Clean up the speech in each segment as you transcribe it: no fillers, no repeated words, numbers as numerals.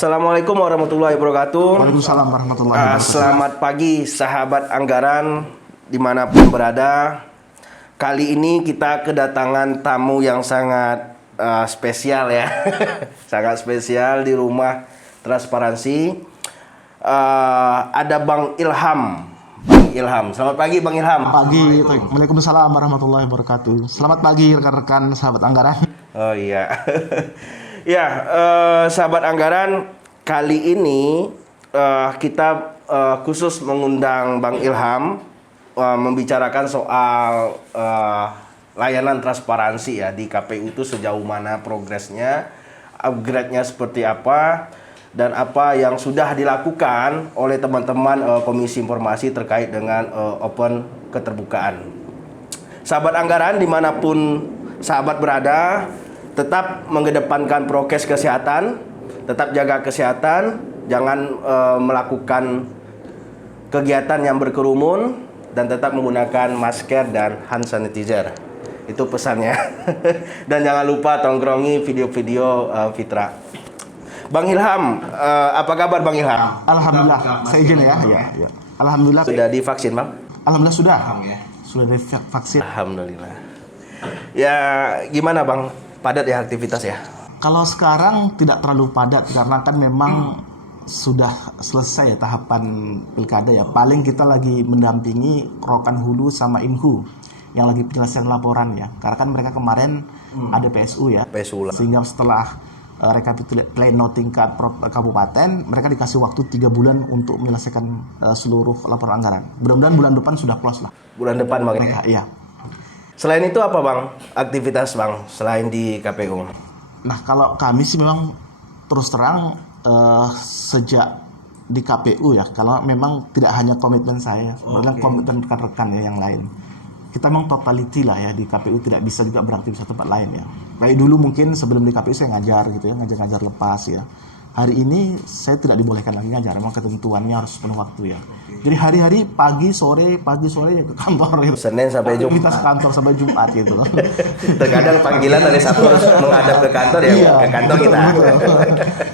Assalamualaikum warahmatullahi wabarakatuh. Waalaikumsalam warahmatullahi wabarakatuh. Selamat pagi sahabat anggaran dimanapun berada. Kali ini kita kedatangan tamu yang sangat spesial ya. Sangat spesial di rumah transparansi. Ada Bang Ilham. Bang Ilham, selamat pagi Bang Ilham. Pagi, Waalaikumsalam warahmatullahi wabarakatuh. Selamat pagi rekan-rekan sahabat anggaran. Oh iya. Ya, sahabat anggaran, kali ini kita khusus mengundang Bang Ilham membicarakan soal layanan transparansi ya di KPU itu sejauh mana progresnya, upgrade-nya seperti apa, dan apa yang sudah dilakukan oleh teman-teman Komisi Informasi terkait dengan open keterbukaan. Sahabat anggaran dimanapun sahabat berada, tetap mengedepankan prokes kesehatan, tetap jaga kesehatan, jangan melakukan kegiatan yang berkerumun, dan tetap menggunakan masker dan hand sanitizer. Itu pesannya. Dan jangan lupa tongkrongi video-video Fitra. Bang Ilham, apa kabar Bang Ilham? Alhamdulillah, saya izin ya. Alhamdulillah. Sudah divaksin Bang? Alhamdulillah sudah. Sudah divaksin. Alhamdulillah. Ya, gimana Bang? Padat ya aktivitas ya? Kalau sekarang tidak terlalu padat karena kan memang sudah selesai ya tahapan pilkada ya. Paling kita lagi mendampingi Rokan Hulu sama Inhu yang lagi penyelesaian laporan ya. Karena kan mereka kemarin ada PSU ya. PSU lah. Sehingga setelah rekapitulasi pleno tingkat kabupaten, mereka dikasih waktu 3 bulan untuk menyelesaikan seluruh laporan anggaran. Mudah-mudahan bulan depan sudah close lah. Bulan depan Bang? Mereka, iya. Selain itu apa Bang, aktivitas Bang, selain di KPU? Nah kalau kami sih memang terus terang sejak di KPU ya, kalau memang tidak hanya komitmen saya, sebenarnya komitmen rekan-rekan ya yang lain. Kita memang totality lah ya, di KPU tidak bisa juga beraktivitas tempat lain ya. Kayak dulu mungkin sebelum di KPU saya ngajar gitu ya, ngajar lepas ya. Hari ini saya tidak dibolehkan lagi ngajar, memang ketentuannya harus penuh waktu ya. Jadi hari-hari pagi sore ya ke kantor gitu. Senin sampai Jumat. Aktivitas kantor sampai Jumat gitu. Terkadang panggilan dari Sabtu harus menghadap ke kantor ya, iya, ke kantor kita.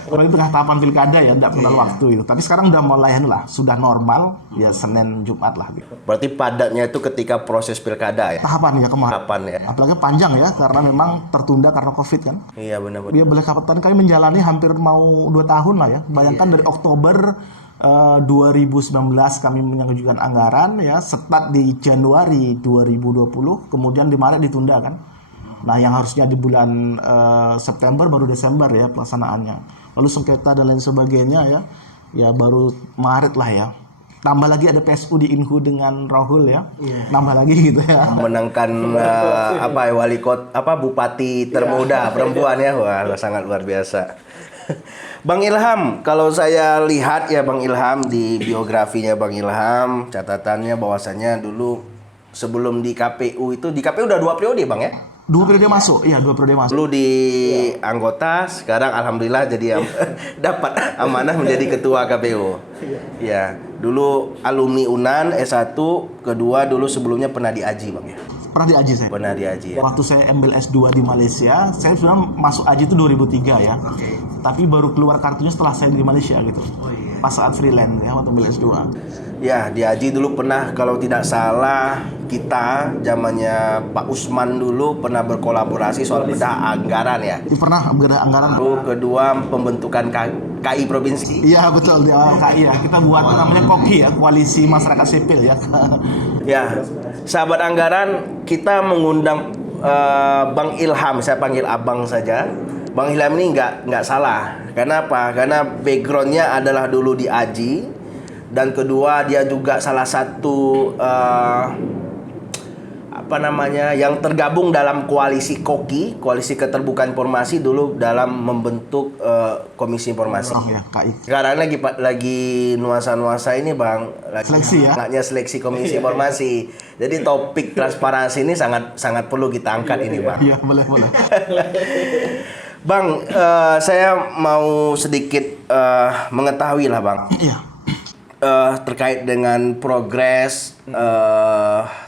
Kalau itu tengah tahapan pilkada ya, tidak perlu waktu itu. Tapi sekarang udah mulai lah, sudah normal ya Senin Jumat lah gitu. Berarti padatnya itu ketika proses pilkada ya? Tahapan ya kemarin. Tahapan ya. Apalagi panjang ya, karena memang tertunda karena COVID kan. Iya benar-benar. Dia boleh kapten kami menjalani hampir mau 2 tahun lah ya. Bayangkan dari Oktober 2019 kami mengajukan anggaran ya, start di Januari 2020, kemudian di Maret ditunda kan. Nah yang harusnya di bulan September baru Desember ya pelaksanaannya. Lalu sengketa dan lain sebagainya ya baru Maret lah ya. Tambah lagi ada PSU di Inhu dengan Rahul ya, nambah lagi gitu ya. Menangkan wali kota, bupati termuda perempuan ya, wah sangat luar biasa. Bang Ilham, kalau saya lihat ya Bang Ilham di biografinya Bang Ilham, catatannya bahwasannya dulu sebelum di KPU itu, di KPU udah 2 periode Bang ya? 2 periode masuk, iya 2 periode masuk. Dulu di anggota, sekarang alhamdulillah jadi dapat amanah menjadi ketua KPU. Ya, dulu alumni UNAN S1, kedua dulu sebelumnya pernah di AJI Bang ya? Pernah di AJI saya. Pernah di AJI ya? Waktu saya ambil S2 di Malaysia, saya sebenarnya masuk AJI itu 2003 ya. Tapi baru keluar kartunya setelah saya di Malaysia gitu. Pas saat freelance ya, waktu ambil S2. Ya, di AJI dulu pernah, kalau tidak salah, kita zamannya Pak Usman dulu pernah berkolaborasi soal bedah anggaran ya. Pernah bedah anggaran. Lalu kedua pembentukan KI provinsi. Iya betul, di KI ya. Kita buat namanya KOKI ya, Koalisi Masyarakat Sipil ya. Ya, sahabat anggaran, kita mengundang Bang Ilham, saya panggil abang saja. Bang Ilham ini nggak salah. Kenapa? Karena backgroundnya adalah dulu di AJI, dan kedua dia juga salah satu yang tergabung dalam koalisi KOKI, Koalisi Keterbukaan Informasi, dulu dalam membentuk Komisi Informasi. Oh ya, KI. Sekarang lagi nuansa-nuansa ini Bang, Seleksi ya. Anaknya seleksi Komisi Informasi. Jadi topik transparansi ini sangat perlu kita angkat ini Bang. Iya, boleh. Bang, saya mau sedikit mengetahui lah Bang. Iya. Terkait dengan progres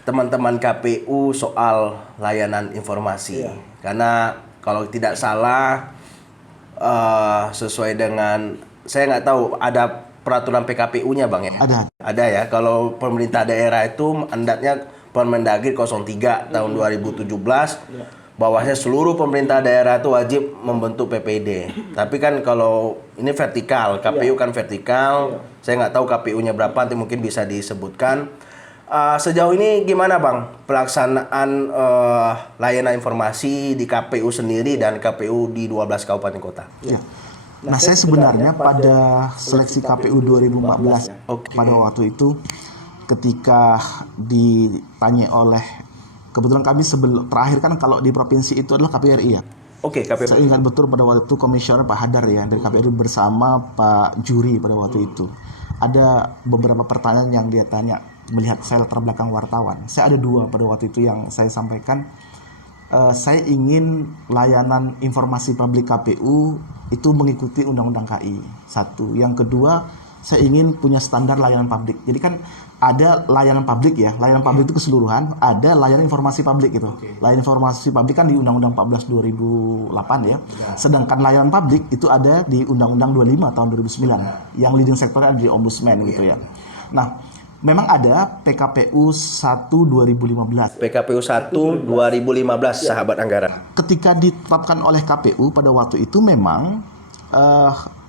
teman-teman KPU soal layanan informasi. Karena kalau tidak salah sesuai dengan saya nggak tahu ada peraturan PKPU-nya Bang ya? Ada ya. Kalau pemerintah daerah itu mandatnya Permendagri 03 tahun 2017 bahwasanya seluruh pemerintah daerah itu wajib membentuk PPID. Tapi kan kalau ini vertikal, KPU kan vertikal. Saya nggak tahu KPU-nya berapa, nanti mungkin bisa disebutkan. Sejauh ini gimana Bang pelaksanaan layanan informasi di KPU sendiri dan KPU di 12 kabupaten kota? Ya. Nah, saya sebenarnya pada seleksi KPU 2014 pada waktu itu ketika ditanya oleh, kebetulan kami terakhir kan kalau di provinsi itu adalah KPU RI ya. Oke, KPU. Saya ingat betul pada waktu itu komisioner Pak Hadar ya dari KPU bersama Pak Juri pada waktu itu. Ada beberapa pertanyaan yang dia tanya melihat saya latar belakang wartawan. Saya ada 2 pada waktu itu yang saya sampaikan. Saya ingin layanan informasi publik KPU itu mengikuti Undang-Undang KI. 1. Yang kedua, saya ingin punya standar layanan publik. Jadi kan ada layanan publik ya, layanan publik itu keseluruhan, ada layanan informasi publik gitu. Layanan informasi publik kan di Undang-Undang 14 2008 ya. Sedangkan layanan publik itu ada di Undang-Undang 25 tahun 2009. Yang leading sektornya ada di Ombudsman gitu ya. Nah, memang ada PKPU 1 2015. PKPU 1 2015 sahabat anggaran. Ketika ditetapkan oleh KPU pada waktu itu memang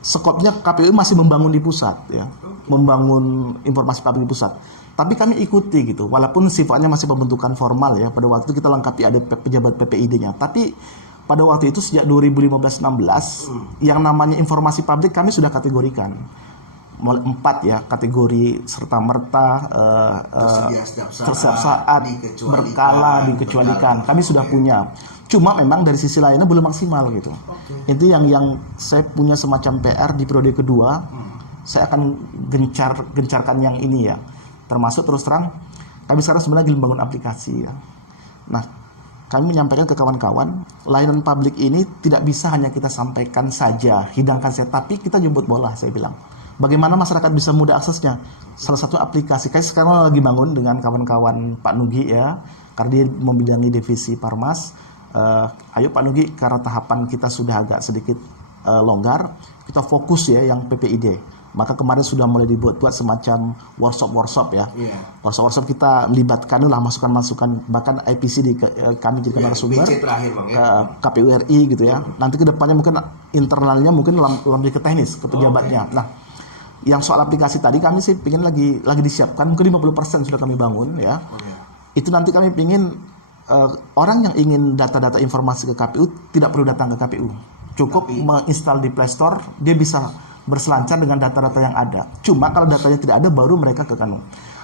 skopnya KPU masih membangun di pusat ya. Membangun informasi publik di pusat. Tapi kami ikuti gitu. Walaupun sifatnya masih pembentukan formal ya. Pada waktu itu kita lengkapi ada pejabat PPID-nya. Tapi pada waktu itu sejak 2015-16 yang namanya informasi publik kami sudah kategorikan. Mulai 4 ya kategori serta merta setiap saat berkala dikecualikan kami sudah punya, cuma memang dari sisi lainnya belum maksimal gitu. Itu yang saya punya semacam PR di periode kedua. Saya akan gencarkan yang ini ya, termasuk terus terang kami sekarang sebenarnya lagi membangun aplikasi ya. Nah, kami menyampaikan ke kawan-kawan, layanan publik ini tidak bisa hanya kita sampaikan saja, hidangkan saya, tapi kita jemput bola, saya bilang. Bagaimana masyarakat bisa mudah aksesnya? Salah satu aplikasi, kayak sekarang lagi bangun dengan kawan-kawan Pak Nugi ya, karena dia membidangi divisi Parmas. Ayo Pak Nugi, karena tahapan kita sudah agak sedikit longgar, kita fokus ya yang PPID. Maka kemarin sudah mulai dibuat semacam workshop ya. Workshop kita melibatkan lah masukan-masukan, bahkan IPC kami jadi narasumber, KPU RI gitu ya. Nanti kedepannya mungkin internalnya mungkin lebih ke teknis, ke pejabatnya. Nah, yang soal aplikasi tadi kami sih pengen lagi disiapkan, mungkin 50% sudah kami bangun ya. Itu nanti kami pengen orang yang ingin data-data informasi ke KPU tidak perlu datang ke KPU. Cukup menginstal di Play Store, dia bisa berselancar dengan data-data yang ada. Cuma kalau datanya tidak ada baru mereka ke Kanu.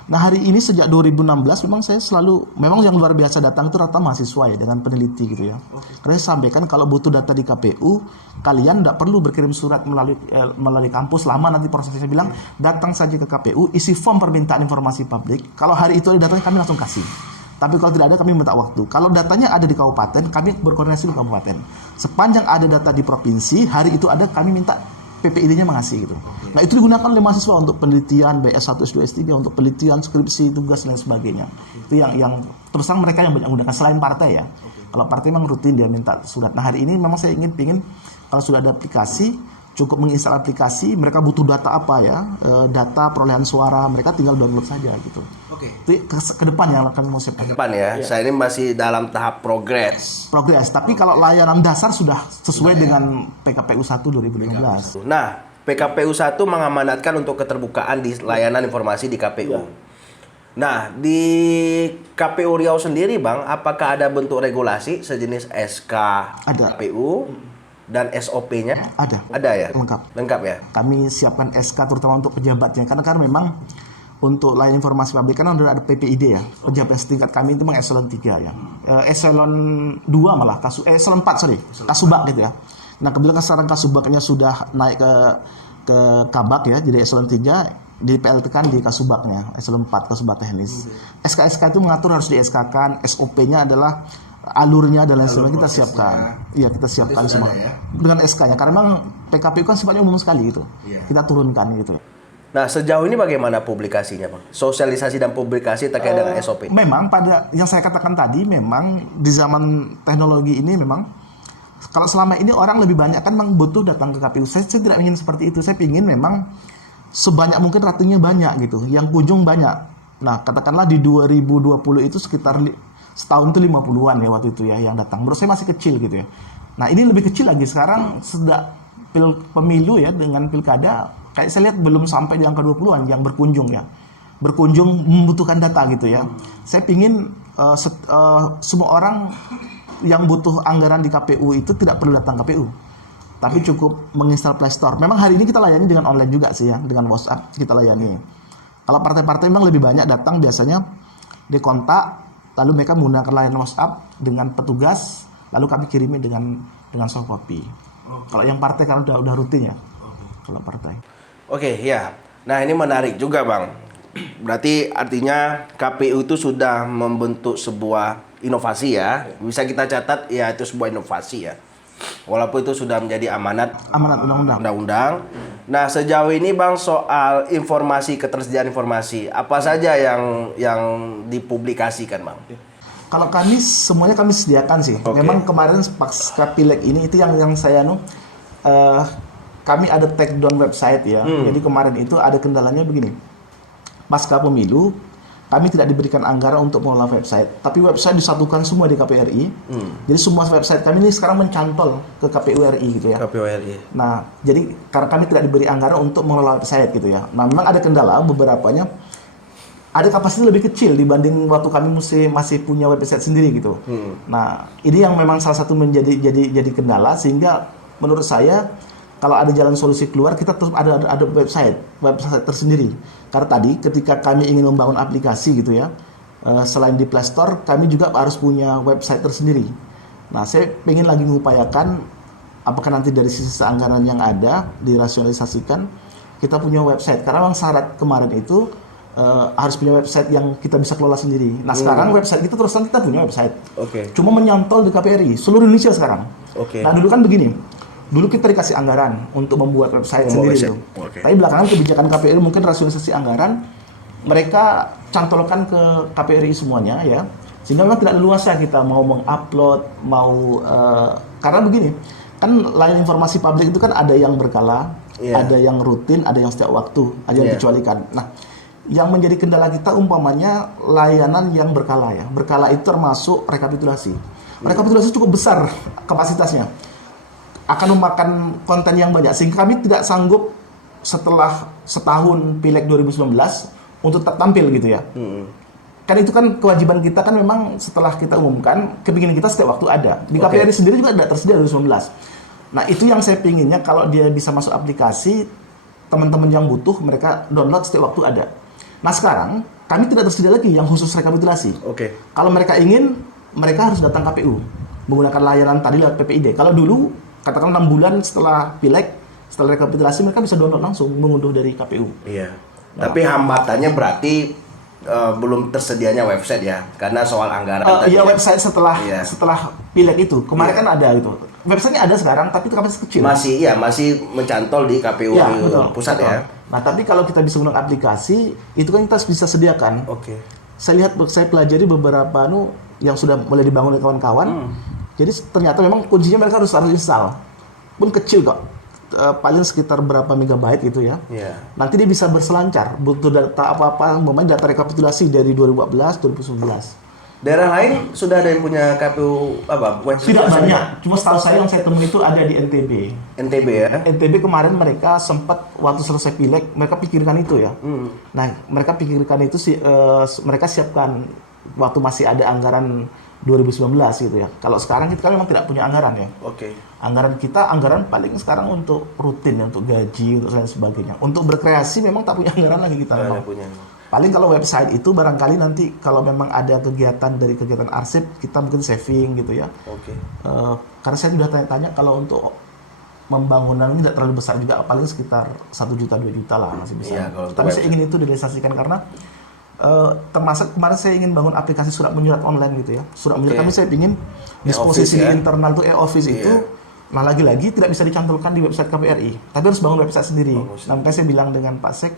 Nah, hari ini sejak 2016 memang saya selalu, memang yang luar biasa datang itu rata mahasiswa ya dengan peneliti gitu ya. Karena saya sampaikan kalau butuh data di KPU, kalian tidak perlu berkirim surat melalui kampus lama, nanti prosesnya bilang datang saja ke KPU, isi form permintaan informasi publik. Kalau hari itu ada datanya kami langsung kasih. Tapi kalau tidak ada kami minta waktu. Kalau datanya ada di kabupaten, kami berkoordinasi di kabupaten. Sepanjang ada data di provinsi, hari itu ada kami minta PPID-nya mengasih gitu. Nah, itu digunakan oleh mahasiswa untuk penelitian, baik S1, S2, S3, untuk penelitian, skripsi, tugas, dan sebagainya. Itu yang terus terang mereka yang banyak menggunakan selain partai ya. Kalau partai memang rutin dia minta surat. Nah, hari ini memang saya ingin kalau sudah ada aplikasi, cukup menginstal aplikasi, mereka butuh data apa ya, data perolehan suara, mereka tinggal download saja gitu. Itu ke depan yang akan mau siapkan. Ke depan ya, saya ini masih dalam tahap progres. Tapi kalau layanan dasar sudah sesuai dengan PKPU 1 2015. Nah, PKPU 1 mengamanatkan untuk keterbukaan di layanan informasi di KPU. Nah, di KPU Riau sendiri Bang, apakah ada bentuk regulasi sejenis SK KPU? Dan SOP-nya ada ya? Lengkap ya? Kami siapkan SK terutama untuk pejabatnya, karena kan memang untuk layanan informasi publik kan ada PPID ya, pejabat setingkat kami itu memang eselon 3 ya, eselon 2 malah, eselon 4 Kasubag gitu ya. Nah, kebetulan sekarang Kasubagnya sudah naik ke Kabak ya, jadi eselon 3 di PLT kan di Kasubagnya, eselon 4 Kasubag teknis. SK itu mengatur harus di SK-kan, SOP-nya adalah alurnya dan lain sebagainya kita siapkan. Iya, kita siapkan semua ya? Dengan SK-nya. Karena memang PKPU kan sifatnya umum sekali gitu. Kita turunkan gitu. Nah, sejauh ini bagaimana publikasinya, Bang? Sosialisasi dan publikasi terkait dengan SOP. Memang pada yang saya katakan tadi, memang di zaman teknologi ini memang Kalau selama ini orang lebih banyak kan memang butuh datang ke KPU. Saya tidak ingin seperti itu. Saya ingin memang sebanyak mungkin ratunya banyak gitu, yang kunjung banyak. Nah, katakanlah di 2020 itu sekitar setahun itu 50-an ya waktu itu ya yang datang. Menurut saya masih kecil gitu ya. Nah, ini lebih kecil lagi sekarang sejak pemilu ya dengan pilkada, kayak saya lihat belum sampai di angka 20-an yang berkunjung ya. Berkunjung membutuhkan data gitu ya. Saya pingin semua orang yang butuh anggaran di KPU itu tidak perlu datang KPU, tapi cukup menginstal Play Store. Memang hari ini kita layani dengan online juga sih ya, dengan WhatsApp kita layani. Kalau partai-partai memang lebih banyak datang biasanya dikontak, lalu mereka menggunakan layanan WhatsApp dengan petugas, lalu kami kirimi dengan soft copy. Kalau yang partai kan udah rutin ya. Kalau partai. Oke, ya. Nah, ini menarik juga, Bang. Berarti artinya KPU itu sudah membentuk sebuah inovasi ya. Bisa kita catat ya itu sebuah inovasi ya. Walaupun itu sudah menjadi amanat undang-undang. Nah, sejauh ini Bang soal informasi, ketersediaan informasi, apa saja yang dipublikasikan, Bang? Kalau kami semuanya kami sediakan sih. Memang kemarin pasca pileg ini itu yang saya kami ada take down website ya. Jadi kemarin itu ada kendalanya begini. Pasca pemilu kami tidak diberikan anggaran untuk mengelola website, tapi website disatukan semua di KPU RI. Jadi semua website kami ini sekarang mencantol ke KPU RI gitu ya. KPU RI. Nah, jadi karena kami tidak diberi anggaran untuk mengelola website gitu ya. Nah, memang ada kendala beberapanya. Ada kapasitas lebih kecil dibanding waktu kami masih punya website sendiri gitu. Nah, ini yang memang salah satu jadi kendala, sehingga menurut saya kalau ada jalan solusi keluar, kita terus ada website tersendiri. Karena tadi ketika kami ingin membangun aplikasi gitu ya, selain di Play Store, kami juga harus punya website tersendiri. Nah, saya ingin lagi mengupayakan apakah nanti dari sisi anggaran yang ada dirasionalisasikan, kita punya website. Karena memang syarat kemarin itu harus punya website yang kita bisa kelola sendiri. Nah, sekarang website kita terus terang kita punya website. Cuma menyantol di KPRI seluruh Indonesia sekarang. Nah, dulu kan begini. Dulu kita dikasih anggaran untuk membuat website sendiri itu. Tapi belakangan kebijakan KPRI mungkin rasionalisasi anggaran mereka cantolkan ke KPRI semuanya ya. Sehingga memang tidak leluasa kita mau mengupload, karena begini. Kan layanan informasi publik itu kan ada yang berkala, ada yang rutin, ada yang setiap waktu, ada yang dikecualikan. Nah, yang menjadi kendala kita umpamanya layanan yang berkala ya. Berkala itu termasuk rekapitulasi. Rekapitulasi cukup besar kapasitasnya. Akan memakan konten yang banyak sehingga kami tidak sanggup setelah setahun Pileg 2019 untuk tetap tampil gitu ya. Kan itu kan kewajiban kita kan memang setelah kita umumkan kepingin kita setiap waktu ada. Di KPRI sendiri juga tidak tersedia 2019. Nah, itu yang saya pinginnya kalau dia bisa masuk aplikasi, teman-teman yang butuh mereka download setiap waktu ada. Nah, sekarang kami tidak tersedia lagi yang khusus rekapitulasi. Kalau mereka ingin, mereka harus datang KPU menggunakan layanan tadi lewat PPID. Kalau dulu katakan 6 bulan setelah pileg, setelah rekapitulasi mereka bisa download langsung mengunduh dari KPU. Iya. Tapi hambatannya berarti belum tersedianya website ya, karena soal anggaran. Iya, website setelah pileg itu kemarin kan ada gitu. Websitenya ada sekarang, tapi kapasitas kecil. Masih mencantol di KPU pusat ya. Nah, tapi kalau kita bisa menggunakan aplikasi, itu kan kita bisa sediakan. Saya pelajari beberapa yang sudah mulai dibangun oleh kawan-kawan. Jadi ternyata memang kuncinya mereka harus install. Pun kecil kok. Paling sekitar berapa megabyte gitu ya. Nanti dia bisa berselancar. Butuh data apa-apa, umpamanya data rekapitulasi dari 2014, 2019. Daerah lain sudah ada yang punya KPU website? Tidak banyak. Cuma setahu saya yang saya temui itu ada di NTB. NTB ya? NTB kemarin mereka sempat waktu selesai pileg, mereka pikirkan itu ya. Nah, mereka pikirkan itu mereka siapkan waktu masih ada anggaran 2019 gitu ya. Kalau sekarang kita kan memang tidak punya anggaran ya. Anggaran paling sekarang untuk rutin ya, untuk gaji, untuk lain sebagainya. Untuk berkreasi memang tak punya anggaran lagi kita memang. Paling kalau website itu barangkali nanti kalau memang ada kegiatan dari kegiatan arsip, kita mungkin saving gitu ya. Karena saya sudah tanya-tanya kalau untuk pembangunan ini tidak terlalu besar juga, paling sekitar 1 juta 2 juta lah masih bisa. Tapi saya ingin itu direalisasikan karena termasuk kemarin saya ingin bangun aplikasi surat menyurat online gitu ya. Surat menyurat kami saya ingin disposisi di internal itu e-office itu. Nah, lagi-lagi tidak bisa dicantolkan di website KPRI, tapi harus bangun website sendiri. Nah, makanya saya bilang dengan Pak Sek,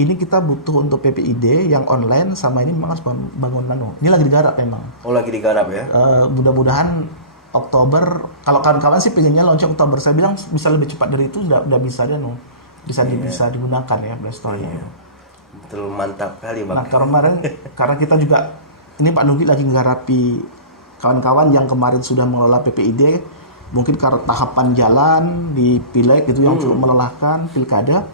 ini kita butuh untuk PPID yang online sama ini memang harus bangun Ini lagi digarap memang. Lagi digarap ya? Mudah-mudahan Oktober. Kalau kawan-kawan sih pengennya launching Oktober. Saya bilang bisa lebih cepat dari itu, udah bisa dia bisa digunakan ya Play Store-nya. Betul, mantap kali Bang. Nah kemarin karena kita juga ini Pak Nugi lagi mengharapi kawan-kawan yang kemarin sudah mengelola PPID, mungkin karena tahapan jalan di pileg itu yang cukup melelahkan, pilkada,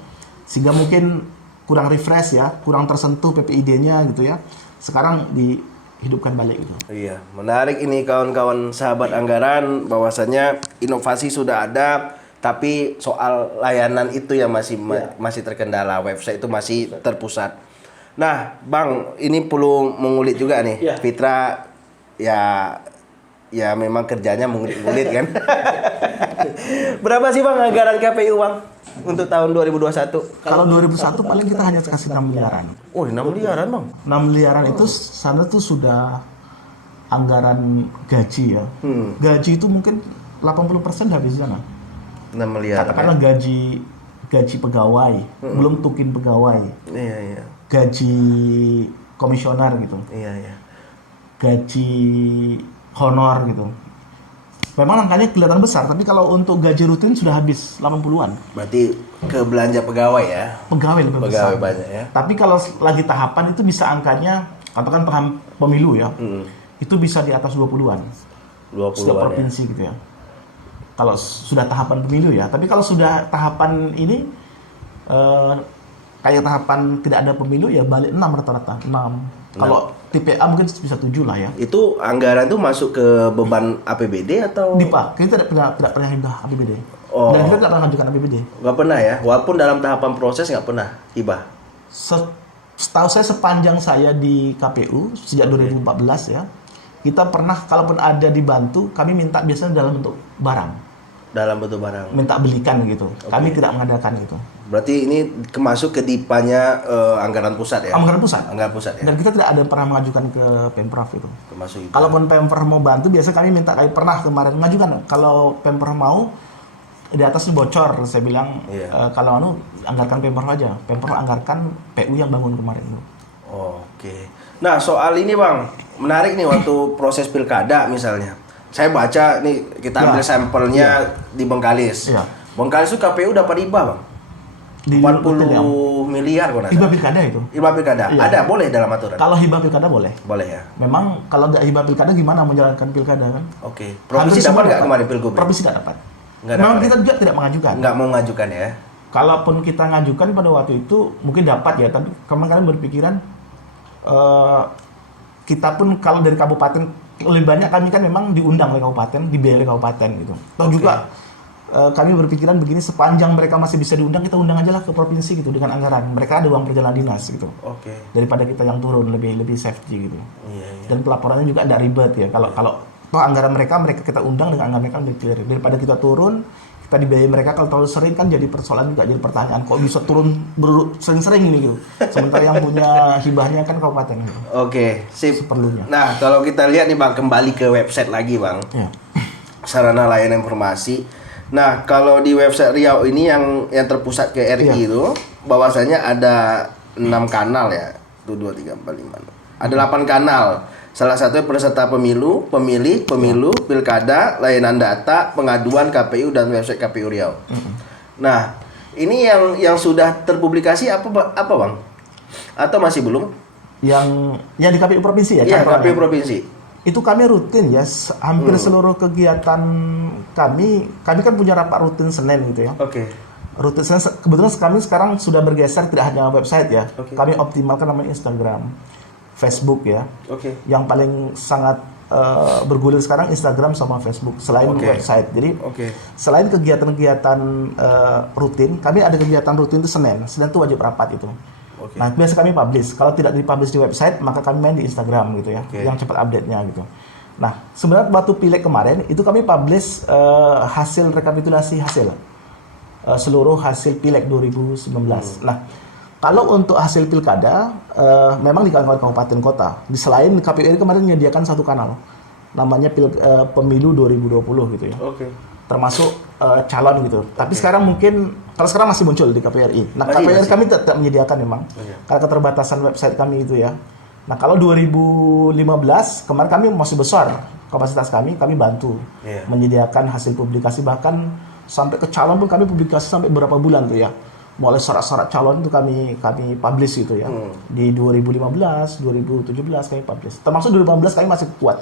sehingga mungkin kurang refresh ya, kurang tersentuh PPID-nya gitu ya. Sekarang dihidupkan balik gitu. Iya, menarik ini kawan-kawan sahabat anggaran, bahwasannya inovasi sudah ada, tapi soal layanan itu yang masih terkendala, website itu masih terpusat. Nah, Bang, ini perlu mengulik juga nih. Iya. Fitra ya memang kerjanya mengulik-ngulik kan. Berapa sih Bang anggaran KPU Bang untuk tahun 2021? Kalau 2001 paling kita hanya kasih 6 miliaran. Oh, 6 miliaran Bang. 6 miliaran itu sana tuh sudah anggaran gaji ya. Gaji itu mungkin 80% habis di sana. 6 miliaran. Katakanlah gaji pegawai, belum tukin pegawai. Iya. Gaji komisioner gitu. Iya. Gaji honor gitu. Memang angkanya kelihatan besar, tapi kalau untuk gaji rutin sudah habis 80-an. Berarti ke belanja pegawai ya. Pegawai lebih besar. Pegawai banyak ya. Tapi kalau lagi tahapan itu bisa angkanya, katakan pemilu ya, itu bisa di atas 20-an. 20-an Setiap ya. provinsi gitu ya. Kalau sudah tahapan pemilu ya. Tapi kalau sudah tahapan ini, kayak tahapan tidak ada pemilu ya balik 6 rata-rata. 6. Kalau TPA mungkin bisa 7 lah ya. Itu anggaran tuh masuk ke beban APBD atau? DIPA, kita tidak pernah hibah APBD. Oh. Dan kita tidak pernah mengajukan APBD. Nggak pernah ya? Walaupun dalam tahapan proses nggak pernah hibah? Setahu saya sepanjang saya di KPU, sejak 2014 ya, kita pernah, kalaupun ada dibantu, kami minta biasanya dalam bentuk barang. Dalam bentuk barang. Minta belikan gitu. Kami tidak mengadakan gitu. Berarti ini masuk ke dipanya anggaran pusat ya? Anggaran pusat. Anggaran pusat ya? Dan kita tidak ada pernah mengajukan ke Pemprov itu. Termasuk itu. Kalaupun Pemprov mau bantu, biasa kami minta, kami pernah kemarin mengajukan. Kalau Pemprov mau, di atas itu bocor. Saya bilang, kalau anggarkan Pemprov aja. Pemprov anggarkan PU yang bangun kemarin itu. Oke. Nah, soal ini Bang, menarik nih waktu proses pilkada misalnya. Saya baca nih, kita ambil sampelnya di Bengkalis. Iya. Bengkalis itu KPU dapat hibah Bang. Di 40 hotel yang- miliar kalau nggak Hibah salah. pilkada itu. Hibah pilkada. Iya. Ada, boleh dalam aturan? Kalau hibah pilkada boleh. Boleh ya? Memang kalau nggak hibah pilkada gimana menjalankan pilkada kan? Oke. Hampir Provinsi semua dapat nggak kemarin pilgub? Provinsi tidak dapat. Nggak Memang dapat kita juga tidak mengajukan. Nggak mau ngajukan ya? Kalaupun kita ngajukan pada waktu itu mungkin dapat ya, tapi kemarin berpikiran kita pun kalau dari kabupaten lebih banyak kami kan memang diundang oleh kabupaten, dibiayai oleh kabupaten gitu. Toh juga kami berpikiran begini, sepanjang mereka masih bisa diundang, kita undang aja lah ke provinsi gitu dengan anggaran. Mereka ada uang perjalanan dinas gitu. Oke. Daripada kita yang turun lebih safety gitu. Iya. Dan pelaporannya juga tidak ribet ya. Kalau toh anggaran mereka kita undang dengan anggaran mereka lebih clear. Daripada kita turun, kita dibiayai mereka, kalau terlalu sering kan jadi persoalan juga, jadi pertanyaan kok bisa turun sering-sering ini gitu. Sementara yang punya hibahnya kan kabupaten gitu. Oke, sip. Seperlunya. Nah, kalau kita lihat nih Bang, kembali ke website lagi Bang. Ya. Sarana layanan informasi. Nah, kalau di website Riau ini yang terpusat ke RI itu, bahwasanya ada 6 kanal ya. 1, 2, 3, 4, 5. Ada 8 kanal. Salah satunya peserta pemilu, pemilih, pemilu, pilkada, layanan data, pengaduan KPU dan website KPU Riau. Nah, ini yang sudah terpublikasi apa Bang? Atau masih belum? Yang di KPU provinsi ya? Iya, kantornya? KPU provinsi. Itu kami rutin ya, hampir seluruh kegiatan kami kan punya rapat rutin Senin gitu ya. Oke. Rutin Senin, kebetulan kami sekarang sudah bergeser tidak hanya website ya. Oke. Kami optimalkan namanya Instagram, Facebook ya. Oke. Yang paling sangat bergulir sekarang Instagram sama Facebook selain website. Jadi selain kegiatan-kegiatan rutin, kami ada kegiatan rutin itu Senin itu wajib rapat itu. Oke. Nah, biasa kami publish. Kalau tidak dipublish di website, maka kami main di Instagram gitu ya, Oke. yang cepat update-nya gitu. Nah, sebenarnya waktu pileg kemarin itu kami publish hasil rekapitulasi hasil seluruh hasil pileg 2019. Nah, kalau untuk hasil pilkada, memang di kabupaten kota. Di selain KPU kemarin menyediakan satu kanal, namanya pemilu 2020 gitu ya. Oke. Termasuk calon gitu. Tapi sekarang mungkin, kalau sekarang masih muncul di KPRI. Nah, Masih. KPRI kami tidak menyediakan memang. Karena keterbatasan website kami itu ya. Nah, kalau 2015, kemarin kami masih besar. kapasitas kami bantu menyediakan hasil publikasi, bahkan sampai ke calon pun kami publikasi sampai berapa bulan tuh ya. Mulai syarat-syarat calon itu kami publish gitu ya. Di 2015, 2017 kami publish. Termasuk 2015 kami masih kuat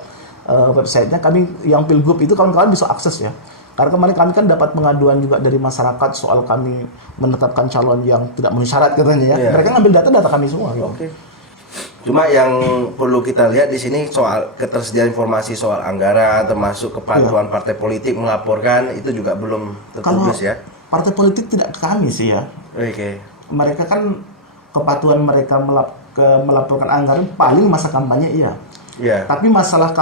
websitenya. Kami yang Pilgub itu kawan-kawan bisa akses ya. Karena kemarin kami kan dapat pengaduan juga dari masyarakat soal kami menetapkan calon yang tidak memenuhi syarat katanya ya. Mereka ngambil data kami semua. Gitu. Cuma yang perlu kita lihat di sini soal ketersediaan informasi soal anggaran, termasuk kepatuhan partai politik melaporkan, itu juga belum terpublish ya. Partai politik tidak ke kami sih ya. Mereka kan kepatuhan mereka melaporkan anggaran paling masa kampanye iya. Tapi masalah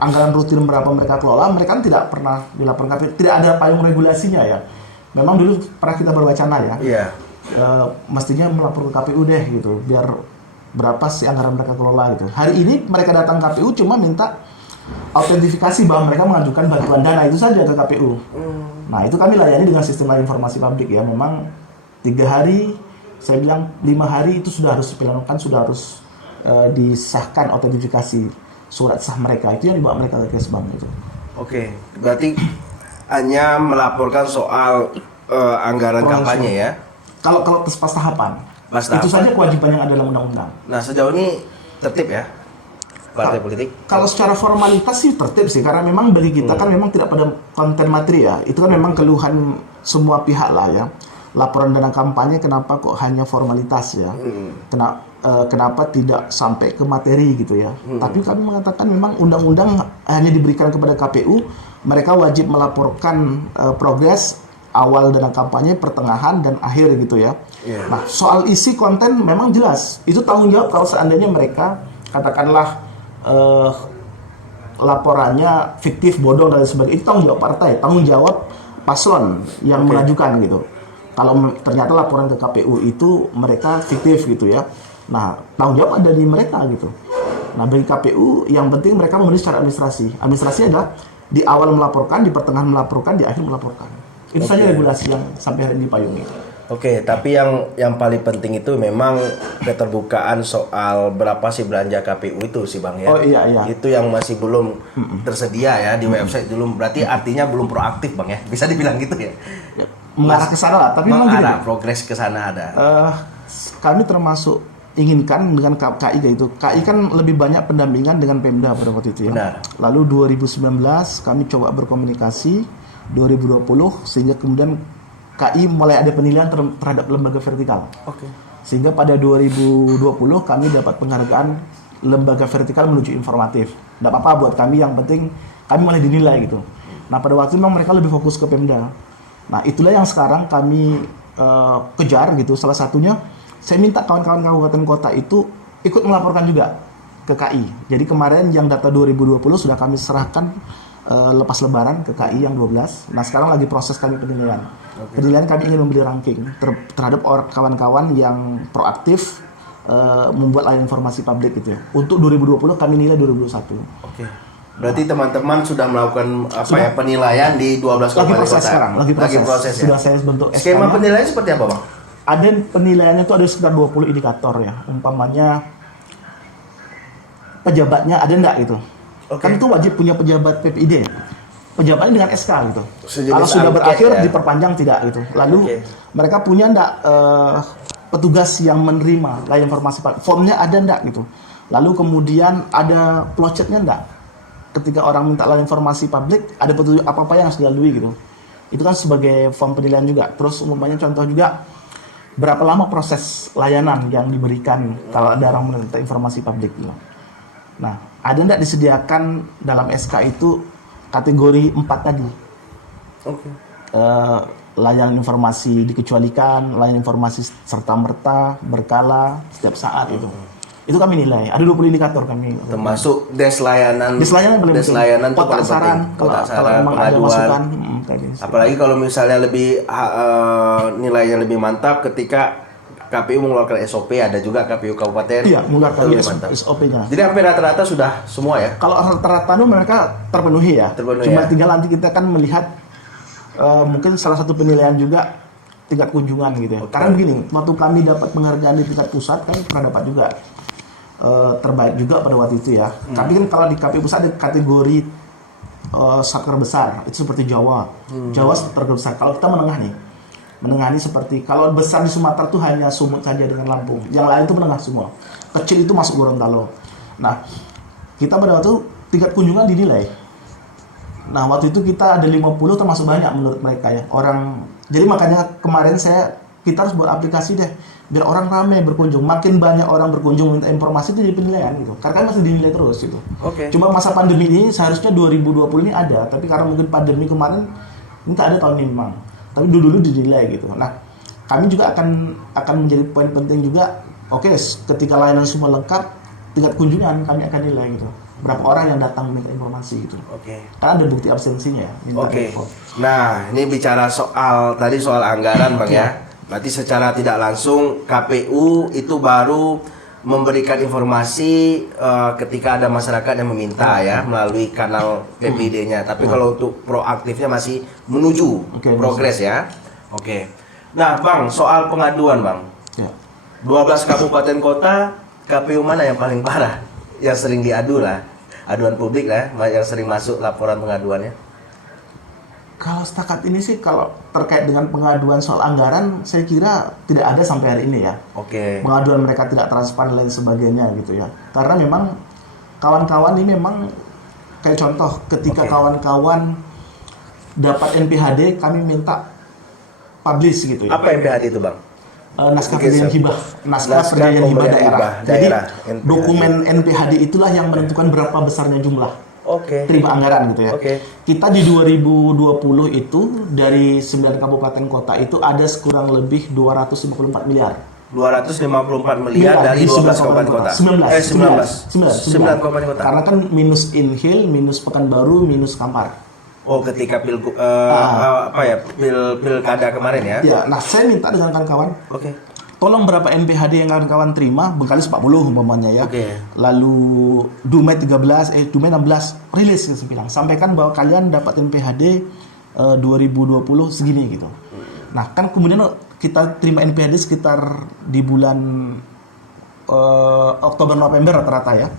anggaran rutin berapa mereka kelola, mereka kan tidak pernah dilaporkan KPU. Tidak ada payung regulasinya ya. Memang dulu pernah kita berwacana ya. Mestinya melapor ke KPU deh gitu, biar berapa sih anggaran mereka kelola gitu. Hari ini mereka datang KPU cuma minta autentifikasi bahwa mereka mengajukan bantuan dana itu saja ke KPU. Nah itu kami layani dengan sistem informasi publik ya. Memang 3 hari, saya bilang 5 hari itu sudah harus dipilangkan, sudah harus disahkan autentifikasi surat sah mereka, itu yang dibawa mereka ke Kesbang itu. Berarti hanya melaporkan soal anggaran kampanye ya. Kalau pas tahapan. Itu saja kewajiban yang ada dalam undang-undang. Nah sejauh ini tertib ya partai politik? Kalau secara formalitas sih tertib sih, karena memang bagi kita kan memang tidak pada konten materi ya. Itu kan memang keluhan semua pihak lah ya. Laporan dana kampanye kenapa kok hanya formalitas ya? Kenapa tidak sampai ke materi gitu ya? Tapi kami mengatakan memang undang-undang hanya diberikan kepada KPU, mereka wajib melaporkan progres awal dana kampanye, pertengahan dan akhir gitu ya. Nah, soal isi konten memang jelas. Itu tanggung jawab kalau seandainya mereka katakanlah laporannya fiktif, bodong dan sebagainya. Itu tanggung jawab partai, tanggung jawab paslon yang mengajukan gitu. Kalau ternyata laporan ke KPU itu mereka fiktif gitu ya. Nah, tanggung jawab ada di mereka gitu. Nah, bagi KPU yang penting mereka memenuhi secara administrasi. Administrasi adalah di awal melaporkan, di pertengahan melaporkan, di akhir melaporkan. Itu saja regulasi yang sampai hari ini dipayungi. Tapi yang paling penting itu memang keterbukaan soal berapa sih belanja KPU itu sih Bang ya. Iya. Itu yang masih belum tersedia ya di website belum. Berarti artinya belum proaktif Bang ya. Bisa dibilang gitu ya. Mengarah ke sana lah, tapi memang gini. Progres ke sana ada. Kami termasuk inginkan dengan KI itu. KI kan lebih banyak pendampingan dengan Pemda pada waktu itu ya. Benar. Lalu 2019 kami coba berkomunikasi, 2020 sehingga kemudian KI mulai ada penilaian terhadap lembaga vertikal. Sehingga pada 2020 kami dapat penghargaan lembaga vertikal menuju informatif. Tidak apa-apa buat kami, yang penting kami mulai dinilai gitu. Nah pada waktu itu memang mereka lebih fokus ke Pemda. Nah itulah yang sekarang kami kejar gitu. Salah satunya saya minta kawan-kawan kabupaten kota itu ikut melaporkan juga ke KI. Jadi kemarin yang data 2020 sudah kami serahkan lepas lebaran ke KI yang 12. Nah sekarang lagi proses kami penilaian. Penilaian kami ingin membeli ranking terhadap kawan-kawan yang proaktif membuat layanan informasi publik gitu ya. Untuk 2020 kami nilai 2021. Berarti teman-teman sudah melakukan penilaian di 12 kabupaten kota. Sekarang, lagi proses ya. Sudah saya bentuk SK-nya. Skema penilaian seperti apa Bang? Ada penilaiannya itu ada sekitar 20 indikator ya. Umpamanya pejabatnya ada enggak gitu. Kan itu wajib punya pejabat PPID. Pejabatnya dengan SK gitu. Kalau sudah berakhir ya, diperpanjang tidak gitu. Lalu mereka punya enggak petugas yang menerima layanan informasi publik. Formnya ada enggak gitu. Lalu kemudian ada flowchartnya enggak. Ketika orang minta layanan informasi publik, ada petunjuk apa-apa yang harus dilalui gitu. Itu kan sebagai form penilaian juga. Terus umpamanya contoh juga berapa lama proses layanan yang diberikan kalau ada orang meminta informasi publik gitu. Nah, ada enggak disediakan dalam SK itu kategori 4 tadi. Layanan informasi dikecualikan, layanan informasi serta-merta, berkala, setiap saat itu. Itu kami nilai. Ada 20 indikator kami. Termasuk des layanan kotak saran, kalau memang ada masukan. Apalagi kalau misalnya lebih nilainya lebih mantap ketika KPU mengeluarkan SOP, ada juga KPU kabupaten. Iya, mengeluarkan SOP-nya. Jadi hampir rata-rata sudah semua ya? Kalau rata-rata itu mereka terpenuhi ya. Cuma tinggal nanti kita kan melihat mungkin salah satu penilaian juga tingkat kunjungan gitu ya. Karena begini, waktu kami dapat penghargaan di tingkat pusat, kami pernah dapat juga. terbaik juga pada waktu itu ya. Tapi kan kalau di KPU pusat ada kategori satker besar, itu seperti Jawa. Jawa satker besar. Kalau kita menengah ini seperti kalau besar di Sumatera tuh hanya Sumut saja dengan Lampung. Yang lain itu menengah semua. Kecil itu masuk Gorontalo. Nah, kita pada waktu tingkat kunjungan dinilai. Nah, waktu itu kita ada 50 termasuk banyak menurut mereka ya. Jadi makanya kemarin kita harus buat aplikasi deh biar orang ramai berkunjung. Makin banyak orang berkunjung minta informasi itu jadi penilaian gitu. Karena kan masih dinilai terus gitu. Cuma masa pandemi ini seharusnya 2020 ini ada, tapi karena mungkin pandemi kemarin ini tak ada tahun ini memang. Tapi dulu dinilai gitu. Nah, kami juga akan menjadi poin penting juga. Oke, ketika layanan semua lengkap, tingkat kunjungan kami akan nilai gitu. Berapa orang yang datang minta informasi gitu. Karena ada bukti absensinya. Nah, ini bicara soal anggaran Bang ya. Berarti secara tidak langsung KPU itu baru memberikan informasi ketika ada masyarakat yang meminta ya melalui kanal PPD-nya. Tapi kalau untuk proaktifnya masih menuju progres ya. Nah, Bang, soal pengaduan, Bang. 12 kabupaten kota, KPU mana yang paling parah? Yang sering diadu lah. Aduan publik lah, yang sering masuk laporan pengaduannya. Kalau setakat ini sih, kalau terkait dengan pengaduan soal anggaran, saya kira tidak ada sampai hari ini ya. Pengaduan mereka tidak transparan dan lain sebagainya gitu ya. Karena memang kawan-kawan ini memang kayak contoh, ketika kawan-kawan dapat NPHD, kami minta publish gitu ya. Apa NPHD itu, Bang? Naskah perjanjian hibah, naskah perjanjian hibah daerah. Jadi dokumen NPHD itulah yang menentukan berapa besarnya jumlah terima anggaran gitu ya. Kita di 2020 itu dari 9 kabupaten kota itu ada kurang lebih 254 miliar. 254 miliar dari 12 kabupaten kota. 19 kabupaten kota. Karena kan minus Inhil, minus Pekanbaru, minus Kampar. Ketika pilkada kemarin ya. Ya, nah saya minta dengan kawan-kawan. Tolong berapa NPHD yang kawan-kawan terima, Bengkalis 40 umpamanya ya. Lalu Dumai 16 rilis saya bilang. Sampaikan bahwa kalian dapat NPHD 2020 segini gitu. Nah, kan kemudian kita terima NPHD sekitar di bulan Oktober November rata-rata ya.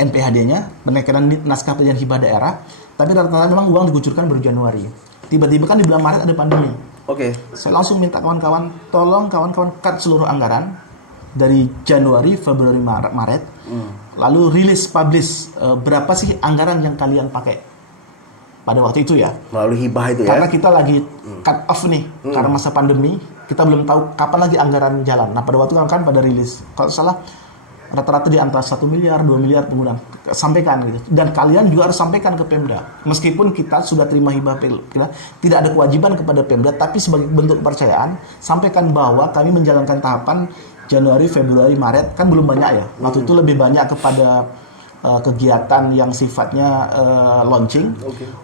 NPHD-nya, penekanan naskah perjanjian hibah daerah. Tapi rata-rata memang uang dikucurkan baru Januari. Tiba-tiba kan di bulan Maret ada pandemi. Saya langsung minta kawan-kawan, tolong kawan-kawan cut seluruh anggaran dari Januari, Februari, Maret. Lalu publish berapa sih anggaran yang kalian pakai pada waktu itu ya. Melalui hibah itu ya. Karena kita lagi cut off nih, karena masa pandemi, kita belum tahu kapan lagi anggaran jalan. Nah pada waktu kan pada rilis. Kalau salah rata-rata di antara 1 miliar, 2 miliar penggunaan. Sampaikan gitu. Dan kalian juga harus sampaikan ke Pemda. Meskipun kita sudah terima hibah Pemda, tidak ada kewajiban kepada Pemda, tapi sebagai bentuk kepercayaan, sampaikan bahwa kami menjalankan tahapan Januari, Februari, Maret, kan belum banyak ya. Waktu itu lebih banyak kepada kegiatan yang sifatnya launching.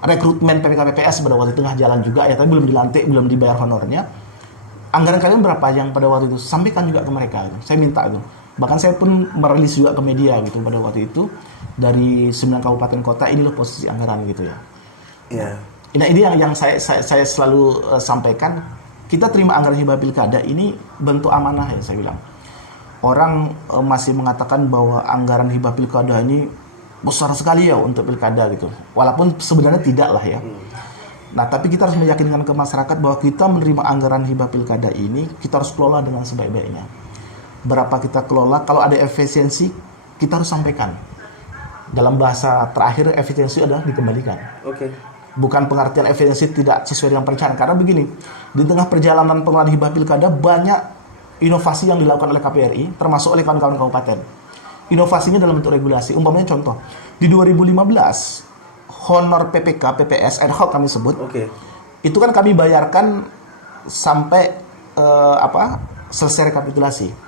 Rekrutmen PPK PPS pada waktu tengah jalan juga ya, tapi belum dilantik, belum dibayar honornya. Anggaran kalian berapa yang pada waktu itu? Sampaikan juga ke mereka. Gitu. Saya minta itu. Bahkan saya pun merilis juga ke media gitu pada waktu itu dari 9 kabupaten kota, inilah posisi anggaran gitu ya. Nah ini yang saya selalu sampaikan, kita terima anggaran hibah pilkada ini bentuk amanah ya saya bilang. Orang masih mengatakan bahwa anggaran hibah pilkada ini besar sekali ya untuk pilkada gitu. Walaupun sebenarnya tidak lah ya. Nah tapi kita harus meyakinkan ke masyarakat bahwa kita menerima anggaran hibah pilkada ini, kita harus kelola dengan sebaik-baiknya. Berapa kita kelola, kalau ada efisiensi kita harus sampaikan. Dalam bahasa terakhir, efisiensi adalah dikembalikan. Bukan pengertian efisiensi tidak sesuai dengan perencanaan. Karena begini, di tengah perjalanan pengelolaan hibah pilkada banyak inovasi yang dilakukan oleh KPRI, termasuk oleh kawan-kawan kabupaten. Inovasinya dalam bentuk regulasi. Umpamanya contoh, di 2015 honor PPK, PPS, ad hoc kami sebut, itu kan kami bayarkan sampai selesai rekapitulasi.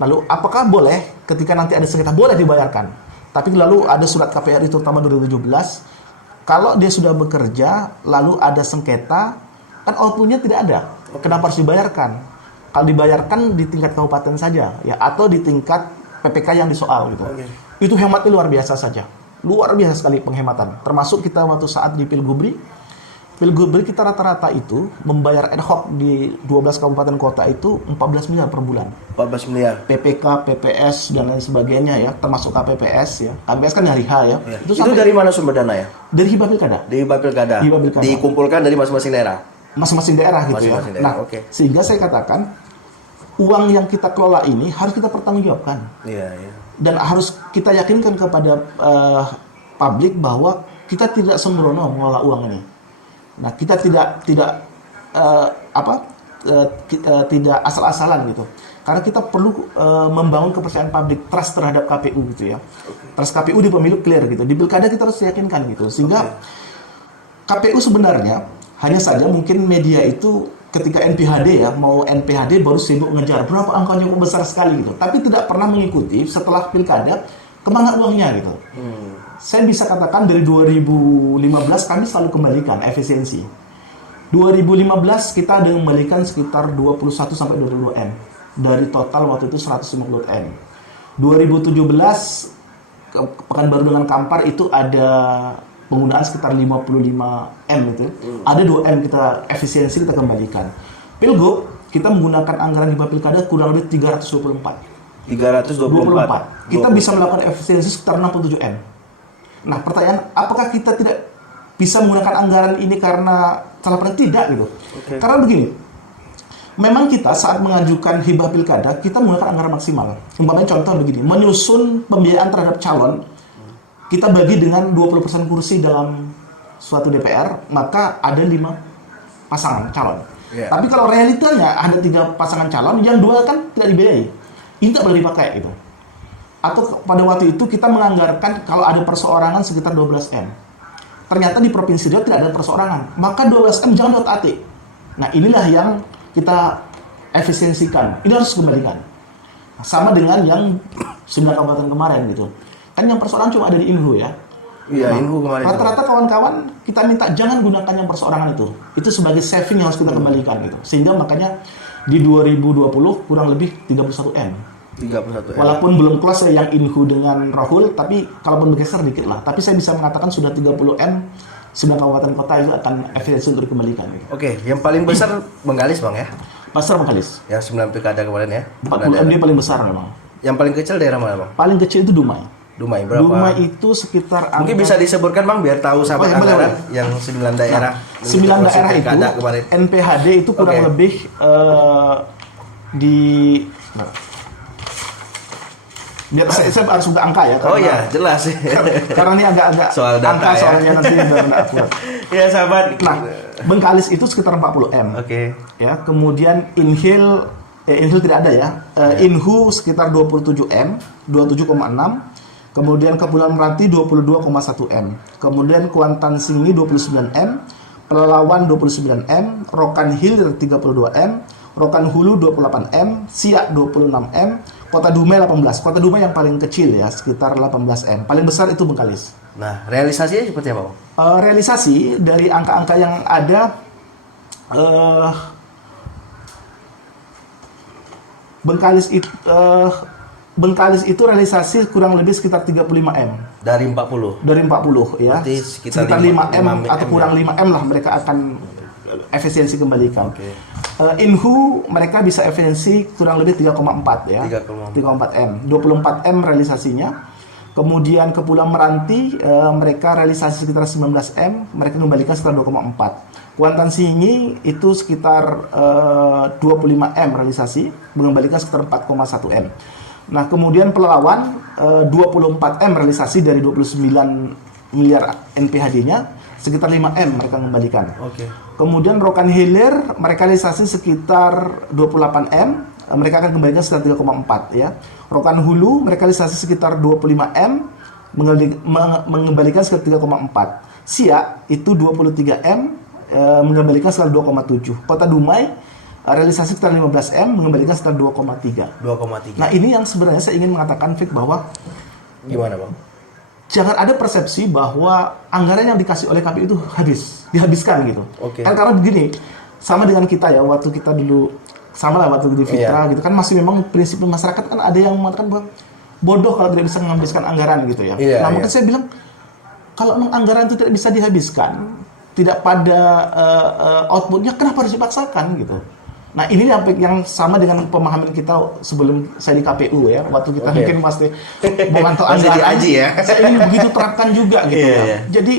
Lalu apakah boleh ketika nanti ada sengketa boleh dibayarkan? Tapi lalu ada surat KPRI terutama 2017, kalau dia sudah bekerja lalu ada sengketa, kan outputnya tidak ada. Kenapa harus dibayarkan? Kalau dibayarkan di tingkat kabupaten saja ya, atau di tingkat PPK yang disoal gitu. Itu hematnya luar biasa saja. Luar biasa sekali penghematan. Termasuk kita waktu saat di Pilgubri, Pilgub kita rata-rata itu membayar ad hoc di 12 kabupaten kota itu 14 miliar per bulan. 14 miliar. PPK, PPS dan lain sebagainya ya, termasuk KPPS ya. KPPS kan hari H ya. Ya. Itu Itu dari mana sumber dana ya? dari hibah pilkada. Dari Pilkada. Hibah pilkada. Dikumpulkan dari masing-masing daerah. Masing-masing daerah gitu Masing-masing ya. daerah, Nah, oke. sehingga saya katakan uang yang kita kelola ini harus kita pertanggungjawabkan. Iya, iya. Dan harus kita yakinkan kepada publik bahwa kita tidak sembrono mengelola uang ini. Nah, kita tidak asal-asalan gitu. Karena kita perlu membangun kepercayaan publik, trust terhadap KPU gitu ya. Trust KPU di pemilu clear gitu. Di pilkada kita harus yakinkan gitu. Sehingga KPU sebenarnya hanya saja mungkin media itu ketika NPHD ya, mau NPHD baru sibuk ngejar berapa angkanya kok besar sekali gitu. Tapi tidak pernah mengikuti setelah pilkada kemana uangnya gitu. Saya bisa katakan dari 2015 kami selalu kembalikan efisiensi. 2015 kita ada kembalikan sekitar 21 sampai 22 M dari total waktu itu 150 M. 2017 Pekanbaru dengan Kampar itu ada penggunaan sekitar 55 M itu. Ada 2 M kita efisiensi kita kembalikan. Pilgub kita menggunakan anggaran hibah pilkada kurang lebih 324. 324. Kita bisa melakukan efisiensi sekitar 67 M. Nah, pertanyaan, apakah kita tidak bisa menggunakan anggaran ini karena salah perintah? Tidak gitu. Karena begini, memang kita saat mengajukan hibah pilkada, kita menggunakan anggaran maksimal. Umpamanya contoh begini, menyusun pembiayaan terhadap calon, kita bagi dengan 20% kursi dalam suatu DPR, maka ada 5 pasangan calon. Yeah. Tapi kalau realitanya ada 3 pasangan calon, yang 2 kan tidak dibiayai. Ini tidak boleh dipakai gitu. Atau pada waktu itu kita menganggarkan kalau ada perseorangan sekitar 12 M. Ternyata di Provinsi Riau tidak ada perseorangan. Maka 12 M jangan .at. Nah, inilah yang kita efisiensikan. Ini harus kembalikan. Sama dengan yang 9 kabupaten kemarin gitu. Kan yang perseorangan cuma ada di Inhu ya. Iya, Inhu kemarin. Rata-rata kawan-kawan kita minta jangan gunakan yang perseorangan itu. Itu sebagai saving yang harus kita kembalikan gitu. Sehingga makanya di 2020 kurang lebih 31 M. 31 M. Walaupun belum close yang Inhu dengan Rahul, tapi kalaupun bergeser dikit lah. Tapi saya bisa mengatakan sudah 30 M, 9 kabupaten kota itu akan efisiensi untuk dikembalikan. Gitu. Oke, yang paling besar Bengkalis Bang ya? Pasar Bengkalis. Yang 9 pilkada kemarin ya? 40 M dia paling besar memang. Yang paling kecil daerah mana Bang? Paling kecil itu Dumai. Dumai berapa? Dumai itu sekitar Mungkin bisa disebutkan Bang biar tahu sahabat Boleh, anggaran boleh. yang 9 daerah. 9 daerah itu pilkada kemarin. NPHD itu kurang Oke. lebih di biar saya harus buka angka ya Oh iya, jelas. karena ini agak-agak Soal data angka ya. soalnya nanti benar akurat. Ya sahabat. Nah, Bengkalis itu sekitar 40 M. Oke. Ya, kemudian Inhil tidak ada ya. Inhu sekitar 27 M, 27,6. Kemudian Kepulauan Meranti 22,1 M. Kemudian Kuantan Singi 29 M, Pelalawan 29 M, Rokan Hilir 32 M, Rokan Hulu 28 M, Siak 26 M, Kota Dumai 18. Kota Dumai yang paling kecil ya, sekitar 18 M. Paling besar itu Bengkalis. Nah, realisasinya seperti apa Bang? Realisasi dari angka-angka yang ada Bengkalis itu realisasi kurang lebih sekitar 35 M. Dari 40. Dari 40 ya. Berarti sekitar 5 M 5 atau kurang 5 M lah mereka akan efisiensi kembalikan. Oke. Inhu mereka bisa efisiensi kurang lebih 3,4 ya. 3,4 M. 24 M realisasinya. Kemudian Kepulauan Meranti mereka realisasi sekitar 19 M, mereka kembalikan sekitar 2,4. Kuantan Singi itu sekitar 25 M realisasi, mengembalikan sekitar 4,1 M. Nah, kemudian Pelalawan 24 M realisasi dari 29 miliar NPHD-nya, sekitar 5 M mereka kembalikan. Oke. Kemudian Rokan Hilir mereka realisasi sekitar 28 M, mereka akan kembalikan sekitar 3,4 ya. Rokan Hulu mereka realisasi sekitar 25 M, mengembalikan sekitar 3,4. Siak itu 23 M, mengembalikan sekitar 2,7. Kota Dumai realisasi sekitar 15 M, mengembalikan sekitar 2,3. 2,3. Nah, ini yang sebenarnya saya ingin mengatakan Fik bahwa Gimana Bang? jangan ada persepsi bahwa anggaran yang dikasih oleh KPU itu dihabiskan gitu. Oke. Kan karena begini, sama dengan kita ya, waktu kita dulu sama lah waktu di Fitra gitu kan, masih memang prinsip masyarakat kan ada yang mengatakan bahwa bodoh kalau tidak bisa menghabiskan anggaran gitu ya. Iya, Nah, mungkin iya. saya bilang kalau memang anggaran itu tidak bisa dihabiskan, tidak pada outputnya, kenapa harus dipaksakan gitu? Nah ini yang sama dengan pemahaman kita sebelum saya di KPU ya, waktu kita mungkin pasti memantau anggaran, ya. saya ingin begitu terapkan juga gitu Iya, ya. iya. Jadi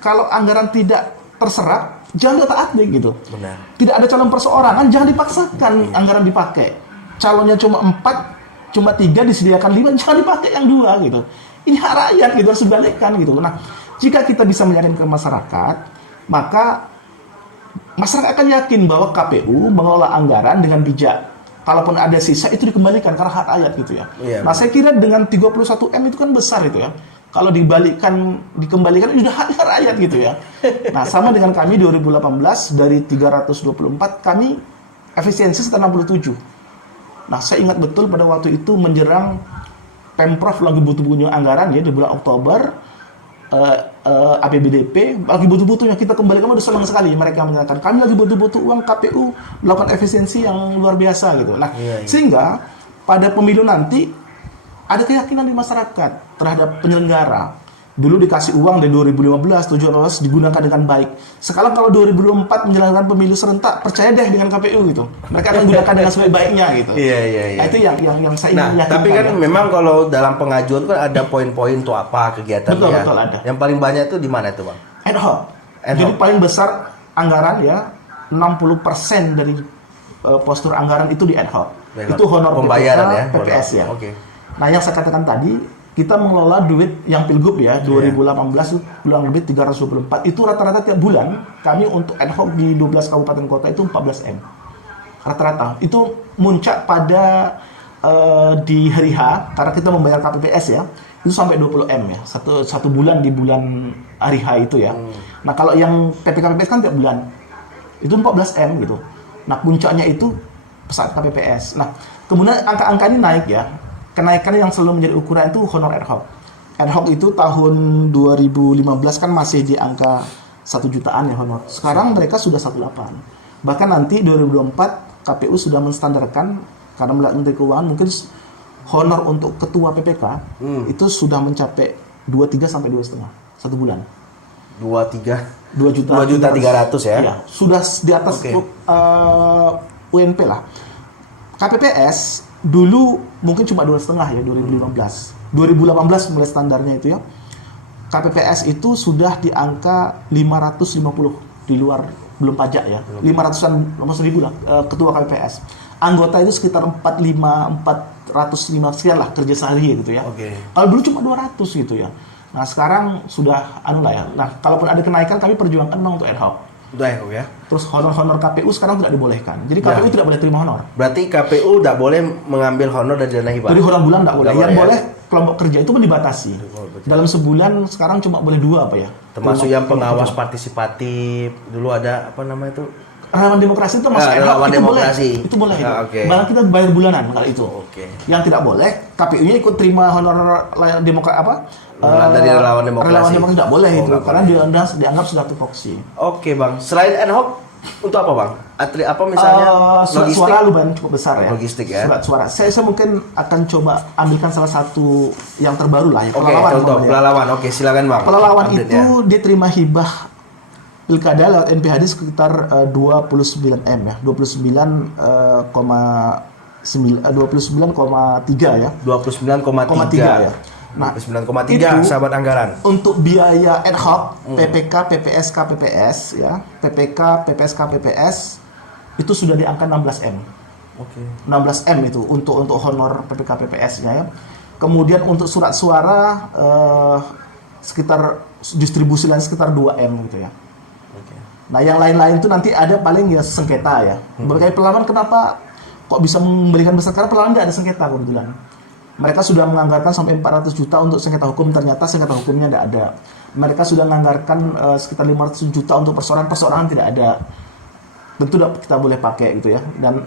kalau anggaran tidak terserap, jangan ditaati gitu. Benar. Tidak ada calon perseorangan, jangan dipaksakan anggaran dipakai. Calonnya cuma 4, cuma 3 disediakan 5, jangan dipakai yang 2 gitu. Ini hak rakyat gitu, harus dibalikkan gitu. Nah, jika kita bisa meyakinkan ke masyarakat, maka masyarakat akan yakin bahwa KPU mengelola anggaran dengan bijak. Kalaupun ada sisa itu dikembalikan karena hak rakyat gitu ya. Iya, Nah, saya kira dengan 31 M itu kan besar itu ya. Kalau dikembalikan sudah hak rakyat gitu ya. Nah, sama dengan kami 2018 dari 324 kami efisiensi sekitar 67. Nah, saya ingat betul pada waktu itu menjelang Pemprov lagi butuh-butuhnya anggaran ya di bulan Oktober, APBDP lagi butuh-butuhnya, kita kembalikan, udah senang sekali mereka menyatakan kami lagi butuh-butuh uang, KPU melakukan efisiensi yang luar biasa gitu. Nah, sehingga pada pemilu nanti ada keyakinan di masyarakat terhadap penyelenggara. Dulu dikasih uang dari 2015, 2018 digunakan dengan baik. Sekarang kalau 2024 menjalankan pemilu serentak, percaya deh dengan KPU gitu. Mereka akan gunakan dengan sebaik-baiknya gitu. Iya. Nah, itu yang saya ingin yakinkan. Tapi kan memang kalau dalam pengajuan kan ada poin-poin tuh apa kegiatannya. Betul ada. Yang paling banyak itu di mana itu, Bang? Ad hoc. Jadi paling besar anggaran ya 60% dari postur anggaran itu di ad hoc. Baiklah. Itu honor Pembayaran PPK, ya, PPS ya. Oke. Nah, yang saya katakan tadi, kita mengelola duit yang pilgub ya 2018 kurang lebih 324, itu rata-rata tiap bulan kami untuk ad hoc di 12 kabupaten kota itu 14 M rata-rata. Itu muncak pada di hari H karena kita membayar KPPS ya, itu sampai 20 M ya satu bulan di bulan hari H itu ya. Nah, kalau yang PPKPPS kan tiap bulan itu 14 M gitu. Nah, puncaknya itu saat KPPS. Nah, kemudian angka-angka ini naik ya. Kenaikan yang selalu menjadi ukuran itu honor ad hoc. Ad hoc itu tahun 2015 kan masih di angka 1 jutaan ya honor. Sekarang mereka sudah 1,8. Bahkan nanti 2024 KPU sudah menstandarkan, karena melihat Menteri Keuangan mungkin honor untuk ketua PPK itu sudah mencapai 23 sampai 2,5 satu bulan. 2 juta 300 ya. Iya, sudah di atas UNP lah. KPPS dulu mungkin cuma 2,5 ya 2015. 2018 mulai standarnya itu ya. KPPS itu sudah di angka 550 di luar belum pajak ya. 500-an, 1.000 lah ketua KPPS. Anggota itu sekitar 405 sekian lah kerja sehari gitu ya. Kalau dulu cuma 200 gitu ya. Nah, sekarang sudah lah ya. Nah, kalaupun ada kenaikan kami perjuangkan memang untuk ad hoc. Udah ya. Terus honor-honor KPU sekarang tidak dibolehkan. Jadi KPU tidak boleh terima honor. Berarti KPU tidak boleh mengambil honor dari dana hibah. Dari honor bulan tidak boleh. Yang boleh ya? Kelompok kerja itu pun dibatasi. Dalam sebulan sekarang cuma boleh 2 apa ya? Termasuk yang pengawas partisipatif. Dulu ada apa namanya itu? Relawan demokrasi itu masuk relawan itu demokrasi. Boleh. Itu boleh. Bahkan kita bayar bulanan kalau itu. Yang tidak boleh KPU-nya ikut terima honor demokrasi apa? Dari relawan demokrasi. Relawan demokrasi tidak boleh itu karena dianggap sudah tupoksi. Oke, Bang. Selain ad hoc untuk apa, Bang? Apa misalnya surat logistik? suara lumayan cukup besar ya. Logistik ya. Surat suara. Saya mungkin akan coba ambilkan salah satu yang terbaru lah ya. Contoh pelalawan. Oke, silakan, Bang. Pelalawan itu diterima hibah pilkada lewat NPHD sekitar 29 M ya. 29,3 ya. 29,3 ya. Nah, 9,3 sahabat anggaran. Untuk biaya ad hoc PPK, PPS, KPPS ya, PPK, PPS, KPPS itu sudah di angka 16 M. 16 M itu untuk honor PPK, PPS-nya ya. Kemudian untuk surat suara sekitar distribusi lain sekitar 2 M gitu ya. Nah, yang lain-lain itu nanti ada paling ya sengketa ya. Berkait pelalawan kenapa kok bisa memberikan besar? Karena pelalawan tidak ada sengketa kebetulan. Mereka sudah menganggarkan sampai 400 juta untuk sengketa hukum, ternyata sengketa hukumnya tidak ada. Mereka sudah menganggarkan sekitar 500 juta untuk persoalan tidak ada. Tentu kita boleh pakai gitu ya.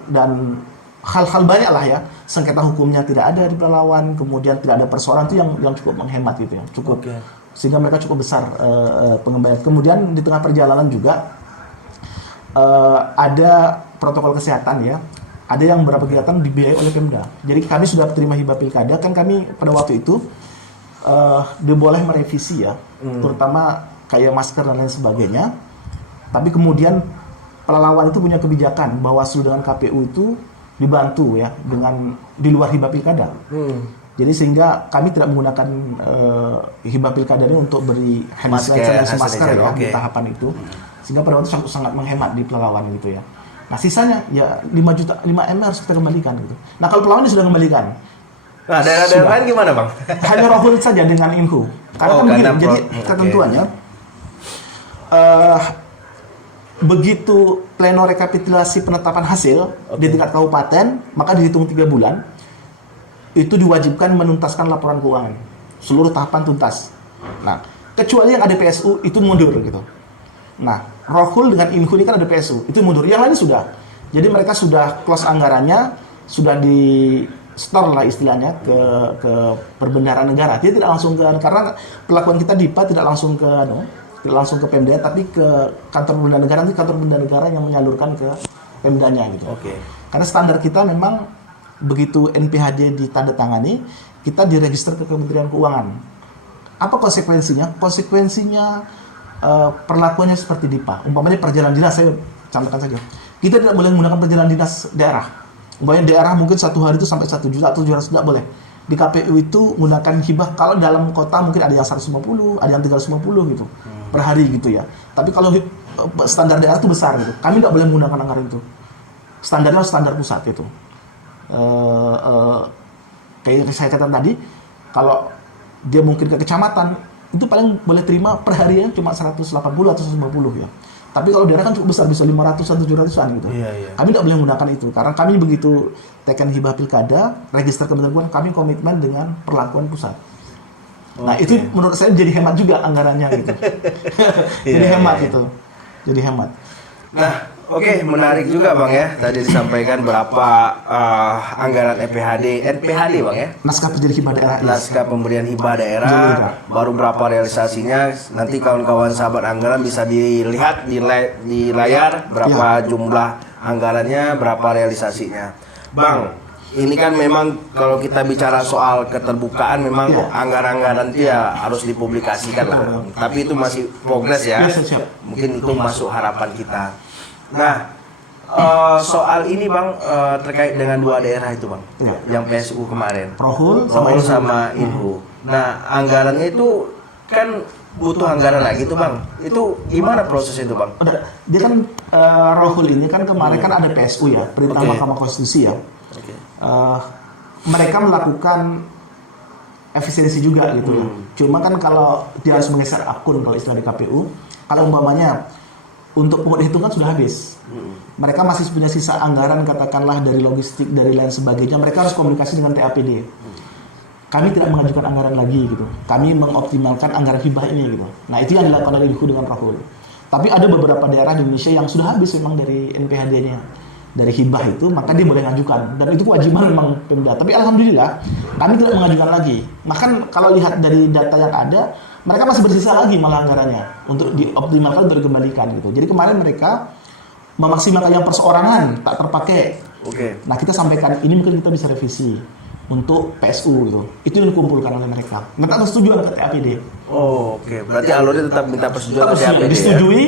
Dan hal-hal banyak lah ya. Sengketa hukumnya tidak ada di pelalawan, kemudian tidak ada persoalan itu yang cukup menghemat gitu ya. Cukup. Sehingga mereka cukup besar pengembalian. Kemudian di tengah perjalanan juga ada protokol kesehatan ya. Ada yang beberapa kegiatan dibiayai oleh Pemda. Jadi kami sudah terima hibah pilkada, kan kami pada waktu itu boleh merevisi ya, terutama kayak masker dan lain sebagainya. Tapi kemudian pelelawan itu punya kebijakan Bawaslu dengan KPU itu dibantu ya dengan di luar hibah pilkada. Jadi sehingga kami tidak menggunakan hibah pilkada ini untuk beri hand masker ya di tahapan itu. Sehingga pada waktu itu sangat menghemat di pelelawan gitu ya. Nah sisanya ya 5 M harus kita kembalikan gitu. Nah kalau pelelawan ini sudah kembalikan. Nah daerah-daerah lain gimana bang? Hanya Rohul saja dengan Inhu. Karena kan begini, jadi ketentuannya begitu pleno rekapitulasi penetapan hasil di tingkat kabupaten, maka dihitung 3 bulan. Itu diwajibkan menuntaskan laporan keuangan. Seluruh tahapan tuntas. Nah, kecuali yang ada PSU itu mundur gitu. Nah, Rohul dengan Inhu ini kan ada PSU, itu mundur. Yang lain sudah. Jadi mereka sudah close anggarannya, sudah di store lah istilahnya ke perbendaharaan negara. Dia tidak langsung ke, karena perlakuan kita DIPA tidak langsung ke Pemda, tapi ke kantor benda negara. Nanti kantor benda negara yang menyalurkan ke Pemdanya gitu. Karena standar kita memang begitu NPHD ditandatangani, kita diregister ke Kementerian Keuangan. Apa konsekuensinya? Konsekuensinya perlakuannya seperti DIPA. Umpamanya perjalanan dinas, saya contohkan saja. Kita tidak boleh menggunakan perjalanan dinas daerah. Umpamanya daerah mungkin 1 hari itu sampai 1 juta atau 700 tidak boleh. Di KPU itu menggunakan hibah, kalau dalam kota mungkin ada yang 150, ada yang 350 gitu per hari gitu ya. Tapi kalau standar daerah itu besar gitu. Kami tidak boleh menggunakan anggaran itu. Standarnya standar pusat itu. Kayak saya katakan tadi, kalau dia mungkin ke kecamatan itu paling boleh terima per harinya cuma 180 atau 150 ya. Tapi kalau daerah kan cukup besar, bisa 500 atau 700-an gitu. Kami tidak boleh menggunakan itu karena kami begitu teken hibah pilkada, register Kementerian Keuangan, kami komitmen dengan perlakuan pusat. Nah, itu menurut saya jadi hemat juga anggarannya gitu. Jadi hemat itu. Jadi hemat. Nah, menarik juga Bang ya. Tadi disampaikan berapa anggaran NPHD Bang ya. Naskah pemberian hibah daerah. Naskah pemberian hibah daerah. Baru berapa realisasinya. Nanti kawan-kawan sahabat anggaran bisa dilihat di layar berapa jumlah anggarannya, berapa realisasinya. Bang, ini kan memang kalau kita bicara soal keterbukaan memang anggaran-anggaran itu ya harus dipublikasikan lah. Tapi itu masih progres ya. Mungkin itu masuk harapan kita. Nah, soal ini Bang terkait dengan 2 daerah itu Bang, yang PSU kemarin, Rohul sama Inhu. Nah, anggarannya itu kan butuh anggaran lagi tuh Bang. Itu gimana proses itu Bang? Dia kan Rohul ini kan kemarin kan ada PSU ya, Perintah Mahkamah Konstitusi ya. Mereka melakukan efisiensi juga gitu ya. Cuma kan kalau dia harus menggeser akun kalau istilah di KPU, kalau umpamanya untuk penghitungan sudah habis. Mereka masih punya sisa anggaran katakanlah dari logistik, dari lain sebagainya. Mereka harus komunikasi dengan TAPD. Kami tidak mengajukan anggaran lagi gitu. Kami mengoptimalkan anggaran hibah ini gitu. Nah, itu yang dilakukan oleh Inhu dengan Rohul. Tapi ada beberapa daerah di Indonesia yang sudah habis memang dari NPHD-nya. Dari hibah itu, maka dia boleh mengajukan. Dan itu kewajiban memang Pemda. Tapi alhamdulillah, kami tidak mengajukan lagi. Bahkan kalau lihat dari data yang ada, mereka masih bersisa lagi malah anggarannya untuk dioptimalkan, untuk dikembalikan gitu. Jadi kemarin mereka memaksimalkan yang perseorangan tak terpakai. Nah, kita sampaikan ini mungkin kita bisa revisi untuk PSU gitu. Itu yang dikumpulkan oleh mereka. Mereka persetujuan ke TAPD. Berarti alurnya tetap minta persetujuan ke TAPD. Disetujui.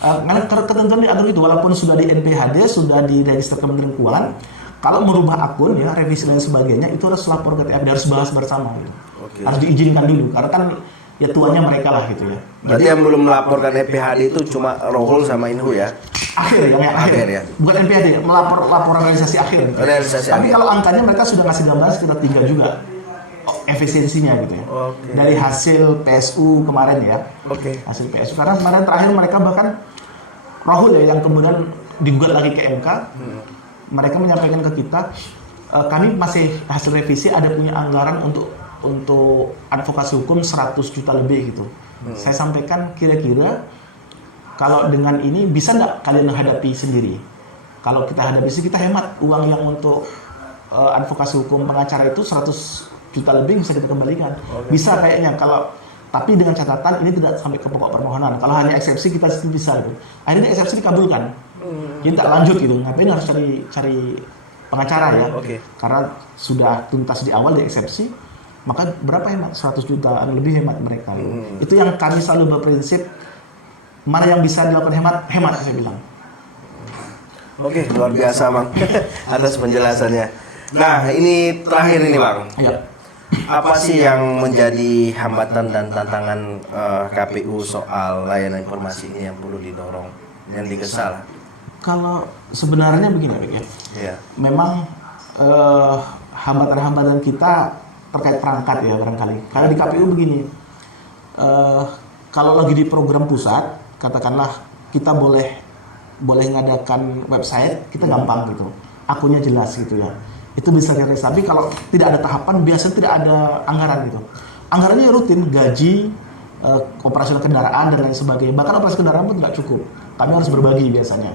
Karena ketentuan diatur itu walaupun sudah di NPHD, sudah di register Kementerian Keuangan, kalau merubah akun ya, revisi dan sebagainya itu harus lapor ke TAPD, harus bahas bersama gitu. Harus diizinkan dulu karena kan ya tuannya mereka lah gitu ya. Berarti yang belum melaporkan NPHD itu cuma Rohul sama Inhu ya? Akhir ya. Bukan NPHD, laporan realisasi akhir. Tapi kalau angkanya mereka sudah ngasih gambaran sekitar 3 juga efisiensinya gitu ya. Dari hasil PSU kemarin ya. Hasil PSU karena kemarin terakhir mereka bahkan Rohul ya yang kemudian digugat lagi ke MK. Mereka menyampaikan ke kita, kami masih hasil revisi ada punya anggaran untuk advokasi hukum 100 juta lebih gitu. Saya sampaikan kira-kira kalau dengan ini bisa nggak kalian hadapi sendiri? Kalau kita hadapi sih kita hemat uang yang untuk advokasi hukum pengacara itu 100 juta lebih bisa kita kembalikan. Bisa kayaknya tapi dengan catatan ini tidak sampai ke pokok permohonan. Kalau hanya eksepsi kita bisa gitu. Akhirnya eksepsi dikabulkan. Jadi tak lanjut gitu. Ngapain harus cari pengacara ya? Karena sudah tuntas di awal di eksepsi, maka berapa hemat? 100 jutaan lebih hemat mereka. Itu yang kami selalu berprinsip mana yang bisa dilakukan hemat saya bilang. Oke, luar biasa Bang atas penjelasannya. Nah, ini terakhir ini Bang. Ya. Apa sih yang menjadi hambatan dan tantangan KPU soal layanan informasi ini yang perlu didorong, yang digesal? Kalau sebenarnya begini Bek, ya. Iya. Memang hambatan-hambatan kita terkait perangkat ya barangkali. Kalau di KPU begini, kalau lagi di program pusat, katakanlah kita boleh ngadakan website, kita gampang gitu, akunnya jelas gitu ya. Itu bisa realisasi. Tapi kalau tidak ada tahapan, biasanya tidak ada anggaran gitu. Anggarannya rutin, gaji, operasional kendaraan dan lain sebagainya. Bahkan operasi kendaraan pun tidak cukup. Kami harus berbagi biasanya.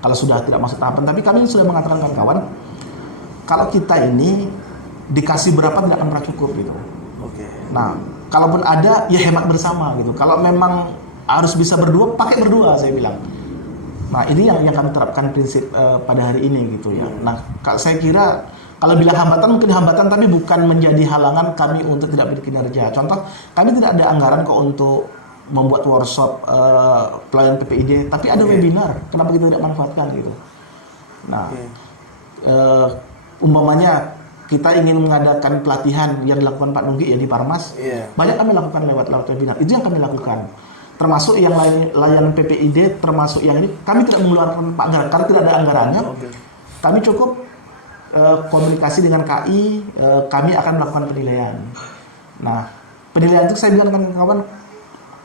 Kalau sudah tidak masuk tahapan, tapi kami sudah mengatakan kawan-kawan, kalau kita ini dikasih berapa tidak akan pernah cukup gitu. Oke. Nah, kalaupun ada, ya hemat bersama gitu. Kalau memang harus bisa berdua, pakai berdua saya bilang. Nah, ini yang kami terapkan prinsip pada hari ini gitu ya. Nah, saya kira kalau bilang hambatan mungkin hambatan, tapi bukan menjadi halangan kami untuk tidak berkinerja. Contoh, kami tidak ada anggaran kok untuk membuat workshop pelayanan PPID, tapi ada webinar. Kenapa kita tidak manfaatkan gitu? Nah, umpamanya kita ingin mengadakan pelatihan yang dilakukan Pak Nunggi ya di Parmas, banyak kami lakukan lewat webinar. Itu yang kami lakukan. Termasuk yang layanan PPID, termasuk yang ini kami tidak mengeluarkan anggaran karena tidak ada anggarannya. Kami cukup komunikasi dengan KI, kami akan melakukan penilaian. Nah, penilaian itu saya bilang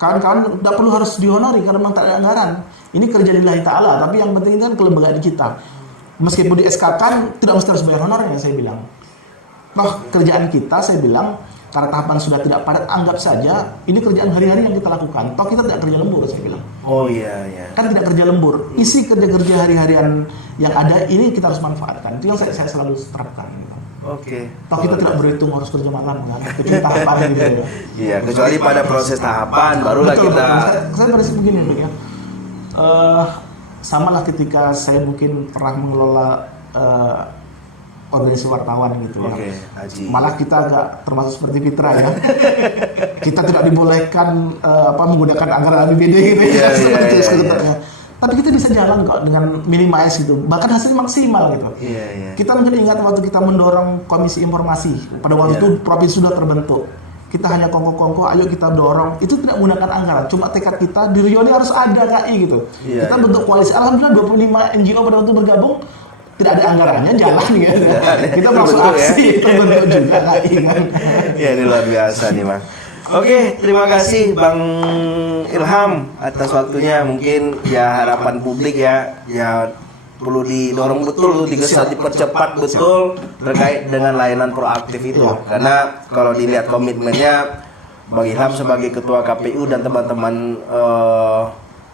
kawan-kawan tidak perlu harus dihonori karena memang tak ada anggaran. Ini kerja lillahi ta'ala, tapi yang penting itu kan kelembagaan kita. Meskipun di SK kan tidak mesti harus bayar honornya, saya bilang. Toh kerjaan kita, saya bilang, karena tahapan sudah tidak padat, anggap saja ini kerjaan hari-hari yang kita lakukan. Toh kita tidak kerja lembur, saya bilang. Oh iya. Kan tidak kerja lembur. Isi kerja-kerja hari-harian yang ada ini kita harus manfaatkan. Itu yang saya selalu terapkan. Gitu. Oke. Toh kita tidak berhitung harus kerja malam kan, kecuali tahapan gitu ya. Iya, kecuali pada proses tahapan barulah betul, kita. Saya prinsip begini ya. Sama lah ketika saya mungkin pernah mengelola organisasi wartawan gitu ya. Haji. Malah kita agak termasuk seperti Fitra ya. Kita tidak dibolehkan menggunakan anggaran APBD gitu ya. Seperti itu sebenarnya. Tapi kita bisa jalan kok dengan minimize gitu. Bahkan hasil maksimal gitu. Kita mungkin ingat waktu kita mendorong Komisi Informasi. Pada waktu itu provinsi sudah terbentuk. Kita hanya kongko-kongko, ayo kita dorong. Itu tidak menggunakan anggaran. Cuma tekad kita di Rio ini harus ada KI gitu. Kita bentuk koalisi. Alhamdulillah 25 NGO pada waktu bergabung. Tidak ada anggarannya, jalan gitu. Kita masuk aksi, terbentuk juga KI kan. Ya, ini luar biasa nih Bang. Oke, terima kasih Bang Ilham atas waktunya. Mungkin ya harapan publik ya perlu didorong betul, dipercepat betul terkait dengan layanan proaktif itu. Karena kalau dilihat komitmennya Bang Ilham sebagai Ketua KPU dan teman-teman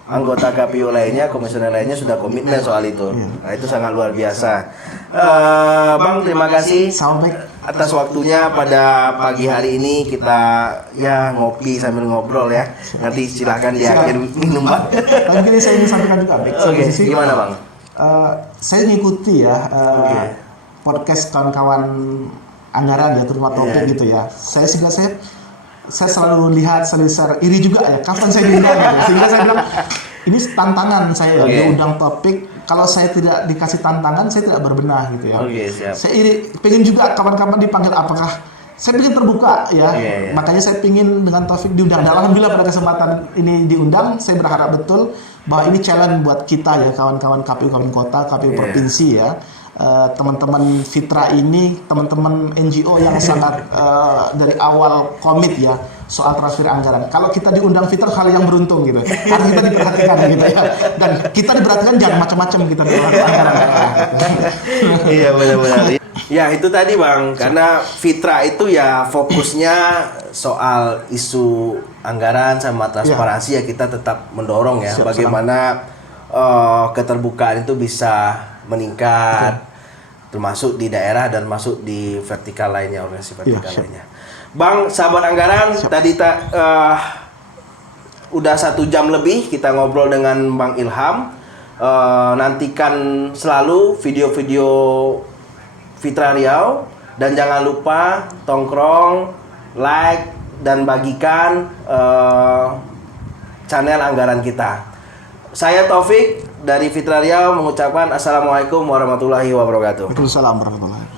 anggota KPU lainnya, komisioner lainnya sudah komitmen soal itu. Nah, itu sangat luar biasa. Bang, terima kasih atas waktunya pada pagi hari ini. Kita ya ngopi sambil ngobrol ya. Nanti silahkan di akhir minum Bang. Tapi saya ingin sampaikan juga, Oke, gimana Bang? Saya mengikuti ya podcast kawan-kawan anggaran ya, terutama topik gitu ya. Saya selalu lihat, selalu iri juga ya, kapan saya diundang gitu. Sehingga saya bilang, ini tantangan saya diundang topik. Kalau saya tidak dikasih tantangan, saya tidak berbenah gitu ya. Siap. Saya iri, pengen juga kawan-kawan dipanggil apakah. Saya pengen terbuka ya, makanya saya pengen dengan Taufik diundang. Dan alhamdulillah pada kesempatan ini diundang, saya berharap betul bahwa ini challenge buat kita ya, kawan-kawan KPU Kabupaten Kota, KPU Provinsi ya. Teman-teman Fitra ini, teman-teman NGO yang sangat dari awal komit ya soal transfer anggaran. Kalau kita diundang Fitra hal yang beruntung gitu, karena kita diperhatikan gitu ya, dan kita diperhatikan jangan macam-macam kita diundang anggaran. Iya benar-benar. Ya itu tadi Bang, karena Fitra itu ya fokusnya soal isu anggaran sama transparansi ya kita tetap mendorong ya bagaimana keterbukaan itu bisa meningkat, termasuk di daerah dan masuk di vertikal lainnya, organisasi vertikal lainnya. Bang, sahabat anggaran, tadi udah 1 jam lebih kita ngobrol dengan Bang Ilham. Nantikan selalu video-video Fitra Riau dan jangan lupa tongkrong, like dan bagikan channel anggaran kita. Saya Taufik dari Fitra Riau mengucapkan Assalamualaikum warahmatullahi wabarakatuh. Waalaikumsalam warahmatullahi wabarakatuh.